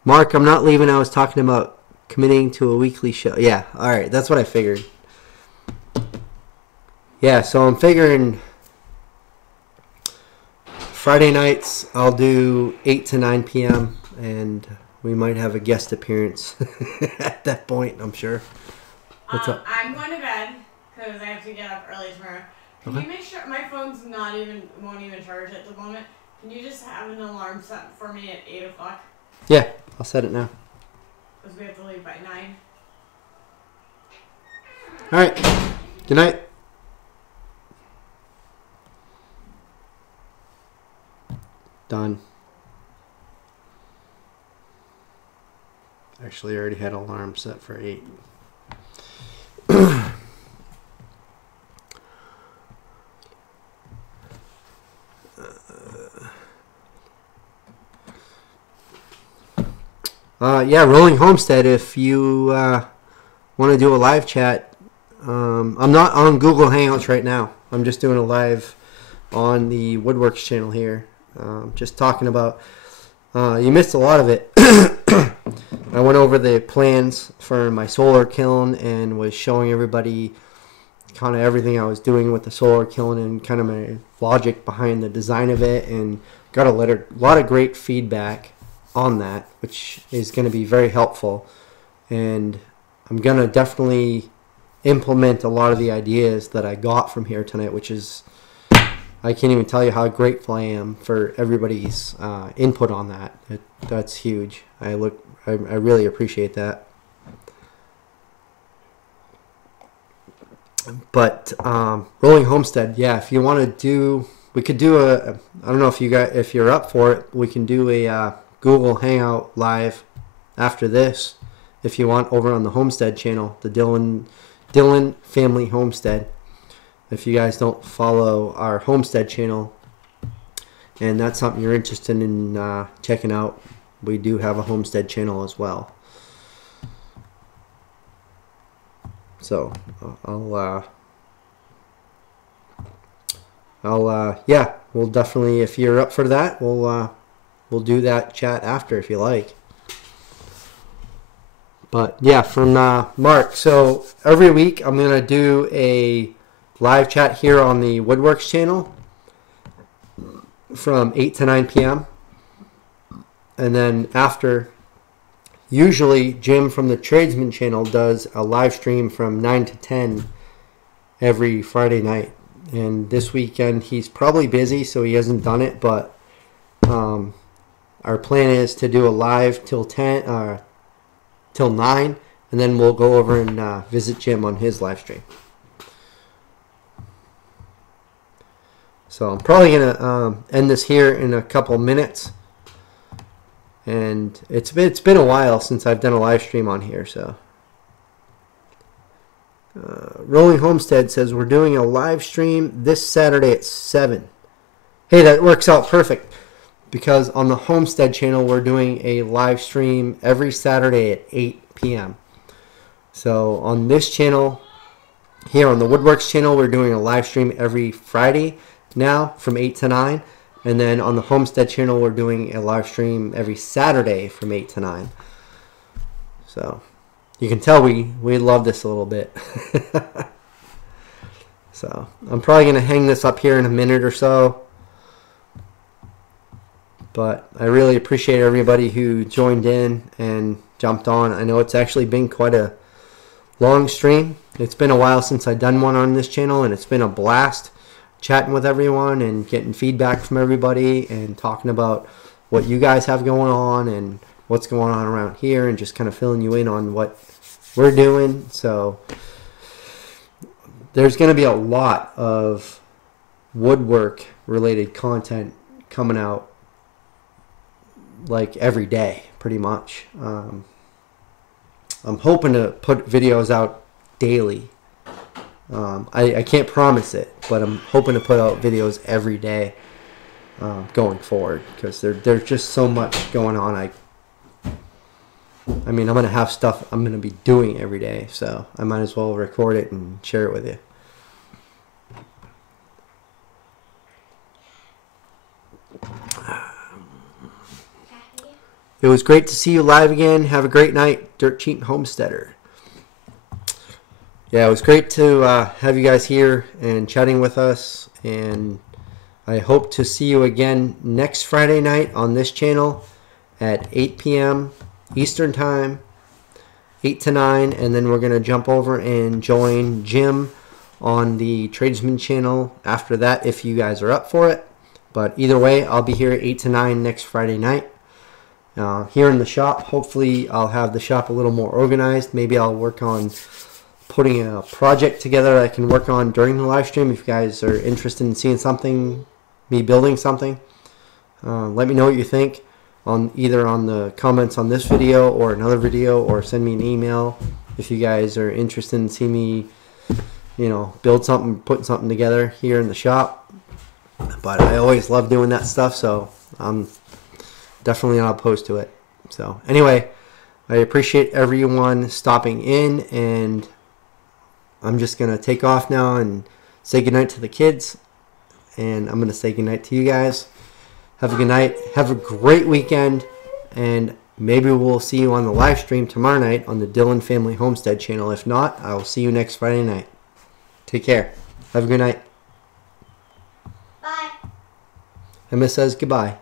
Mark, I'm not leaving. I was talking about committing to a weekly show. Yeah, alright. That's what I figured. Yeah, so I'm figuring Friday nights I'll do 8 to 9 p.m. and we might have a guest appearance at that point, I'm sure. What's up? I'm going to bed because I have to get up early tomorrow. Can you make sure my phone's won't even charge at the moment? Can you just have an alarm set for me at 8 o'clock? Yeah, I'll set it now. Because we have to leave by 9. Alright. Good night. Done. Actually, I already had an alarm set for 8. Yeah, Rolling Homestead, if you want to do a live chat, I'm not on Google Hangouts right now. I'm just doing a live on the Woodworks channel here. Just talking about, you missed a lot of it. I went over the plans for my solar kiln and was showing everybody kind of everything I was doing with the solar kiln and kind of my logic behind the design of it, and got a lot of great feedback on that, which is going to be very helpful. And I'm going to definitely implement a lot of the ideas that I got from here tonight, which is, I can't even tell you how grateful I am for everybody's input on that. That's huge. I really appreciate that. But Rolling Homestead, yeah, if you want to do, we could do I don't know if you're up for it, we can do a Google Hangout live after this, if you want, over on the Homestead channel, the Dillon Family Homestead. If you guys don't follow our Homestead channel, and that's something you're interested in checking out, we do have a Homestead channel as well. So yeah, we'll definitely, if you're up for that, we'll do that chat after if you like. But yeah, from Mark. So every week I'm gonna do a live chat here on the Woodworks channel from 8 to 9 p.m. And then after, usually Jim from the Tradesman channel does a live stream from 9 to 10 every Friday night. And this weekend he's probably busy, so he hasn't done it, but I our plan is to do a live till 9, and then we'll go over and visit Jim on his live stream. So I'm probably gonna end this here in a couple minutes, and it's been a while since I've done a live stream on here. So Rolling Homestead says we're doing a live stream this Saturday at 7. Hey, that works out perfect, because on the Homestead channel we're doing a live stream every Saturday at 8 p.m. So on this channel, here on the Woodworks channel, we're doing a live stream every Friday now from 8 to 9. And then on the Homestead channel, we're doing a live stream every Saturday from 8 to 9. So you can tell we love this a little bit. So I'm probably going to hang this up here in a minute or so. But I really appreciate everybody who joined in and jumped on. I know it's actually been quite a long stream. It's been a while since I've done one on this channel, and it's been a blast chatting with everyone and getting feedback from everybody and talking about what you guys have going on and what's going on around here, and just kind of filling you in on what we're doing. So there's going to be a lot of woodwork related content coming out like every day, pretty much. I'm hoping to put videos out daily. I can't promise it, but I'm hoping to put out videos every day going forward, because there's just so much going on. I mean, I'm going to have stuff I'm going to be doing every day, so I might as well record it and share it with you. It was great to see you live again. Have a great night, Dirt Cheap Homesteader. Yeah, it was great to have you guys here and chatting with us. And I hope to see you again next Friday night on this channel at 8 p.m. Eastern Time, 8 to 9. And then we're going to jump over and join Jim on the Tradesman channel after that, if you guys are up for it. But either way, I'll be here at 8 to 9 next Friday night. Here in the shop, hopefully I'll have the shop a little more organized. Maybe I'll work on putting a project together I can work on during the live stream. If you guys are interested in seeing something, me building something, let me know what you think either on the comments on this video or another video, or send me an email if you guys are interested in seeing me, build something, putting something together here in the shop. But I always love doing that stuff, so I'm definitely not opposed to it. So anyway, I appreciate everyone stopping in, and I'm just going to take off now and say goodnight to the kids, and I'm going to say goodnight to you guys. Have a good night. Have a great weekend, and maybe we'll see you on the live stream tomorrow night on the Dillon Family Homestead channel. If not, I will see you next Friday night. Take care. Have a good night. Bye. Emma says goodbye.